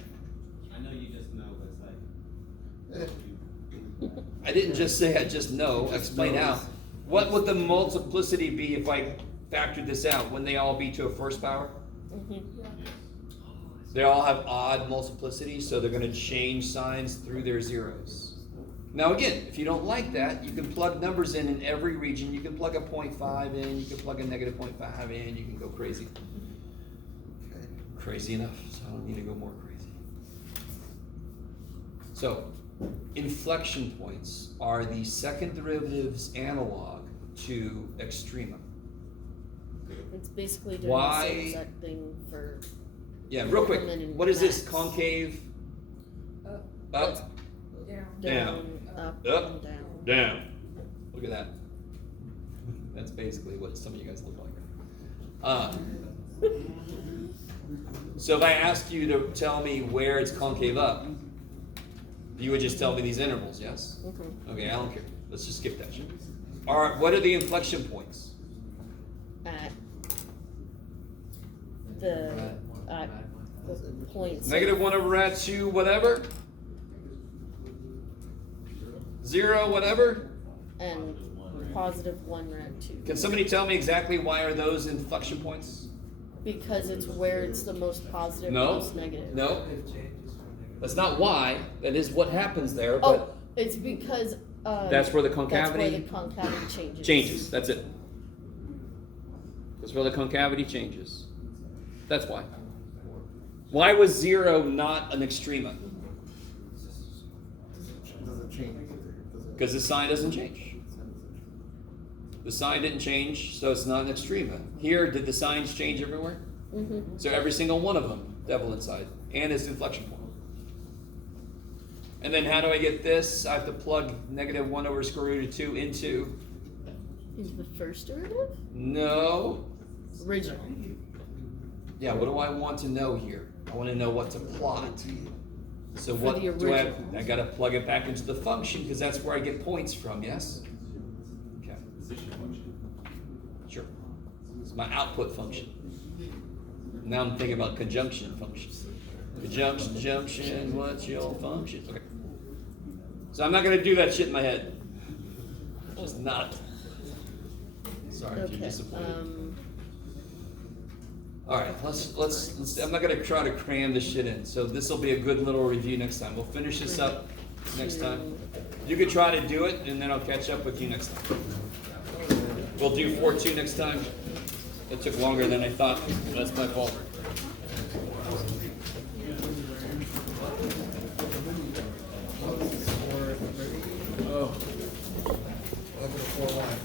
I know you just know, but it's like. I didn't just say I just know. Explain how. What would the multiplicity be if I factored this out? Wouldn't they all be to a first power? They all have odd multiplicity, so they're going to change signs through their zeros. Now again, if you don't like that, you can plug numbers in every region. You can plug a 0.5 in, you can plug a negative 0.5 in, you can go crazy. Crazy enough, so I don't need to go more crazy. So, inflection points are the second derivative's analog to extrema. it's basically doing Why- the same exact thing for. Yeah, real quick, Minimum and what is this? max. Concave? Up. Up? Down. Up, Up. and down. Down. Look at that. That's basically what some of you guys look like. So if I asked you to tell me where it's concave up, you would just tell me these intervals, yes? Okay, I don't care. Let's just skip that shit. All right, what are the inflection points? At the point. -1 over rad 2, whatever? 0, whatever. and positive 1 rad 2. Can somebody tell me exactly why are those inflection points? Because it's where it's the most positive, No. most negative. No. That's not why. That is what happens there. Oh, But it's because that's where the that's concavity where the concavity changes. changes. That's it. That's where the concavity changes. That's why. Why was 0 not an extrema? Does it change? Because the sign doesn't change. The sign didn't change, so it's not an extrema. Here, did the signs change everywhere? Mm-hmm. So every single one of them, devil inside, and its inflection point. And then how do I get this? I have to plug -1 over square root of 2 into, Is the first derivative? no. Original. Yeah, what do I want to know here? I want to know what to plot. So For what the do I have? original. I gotta plug it back into the function because that's where I get points from, yes? Okay, Position function. sure. It's my output function. Now I'm thinking about conjunction functions. Conjunction, junction, what's your function? Okay. So I'm not gonna do that shit in my head. Just not. Sorry if you're Okay. disappointed. All right, let's. I'm not gonna try to cram this shit in. So this will be a good little review next time. We'll finish this up next time. You can try to do it, and then I'll catch up with you next time. We'll do 4-2 next time. It took longer than I thought. That's my fault.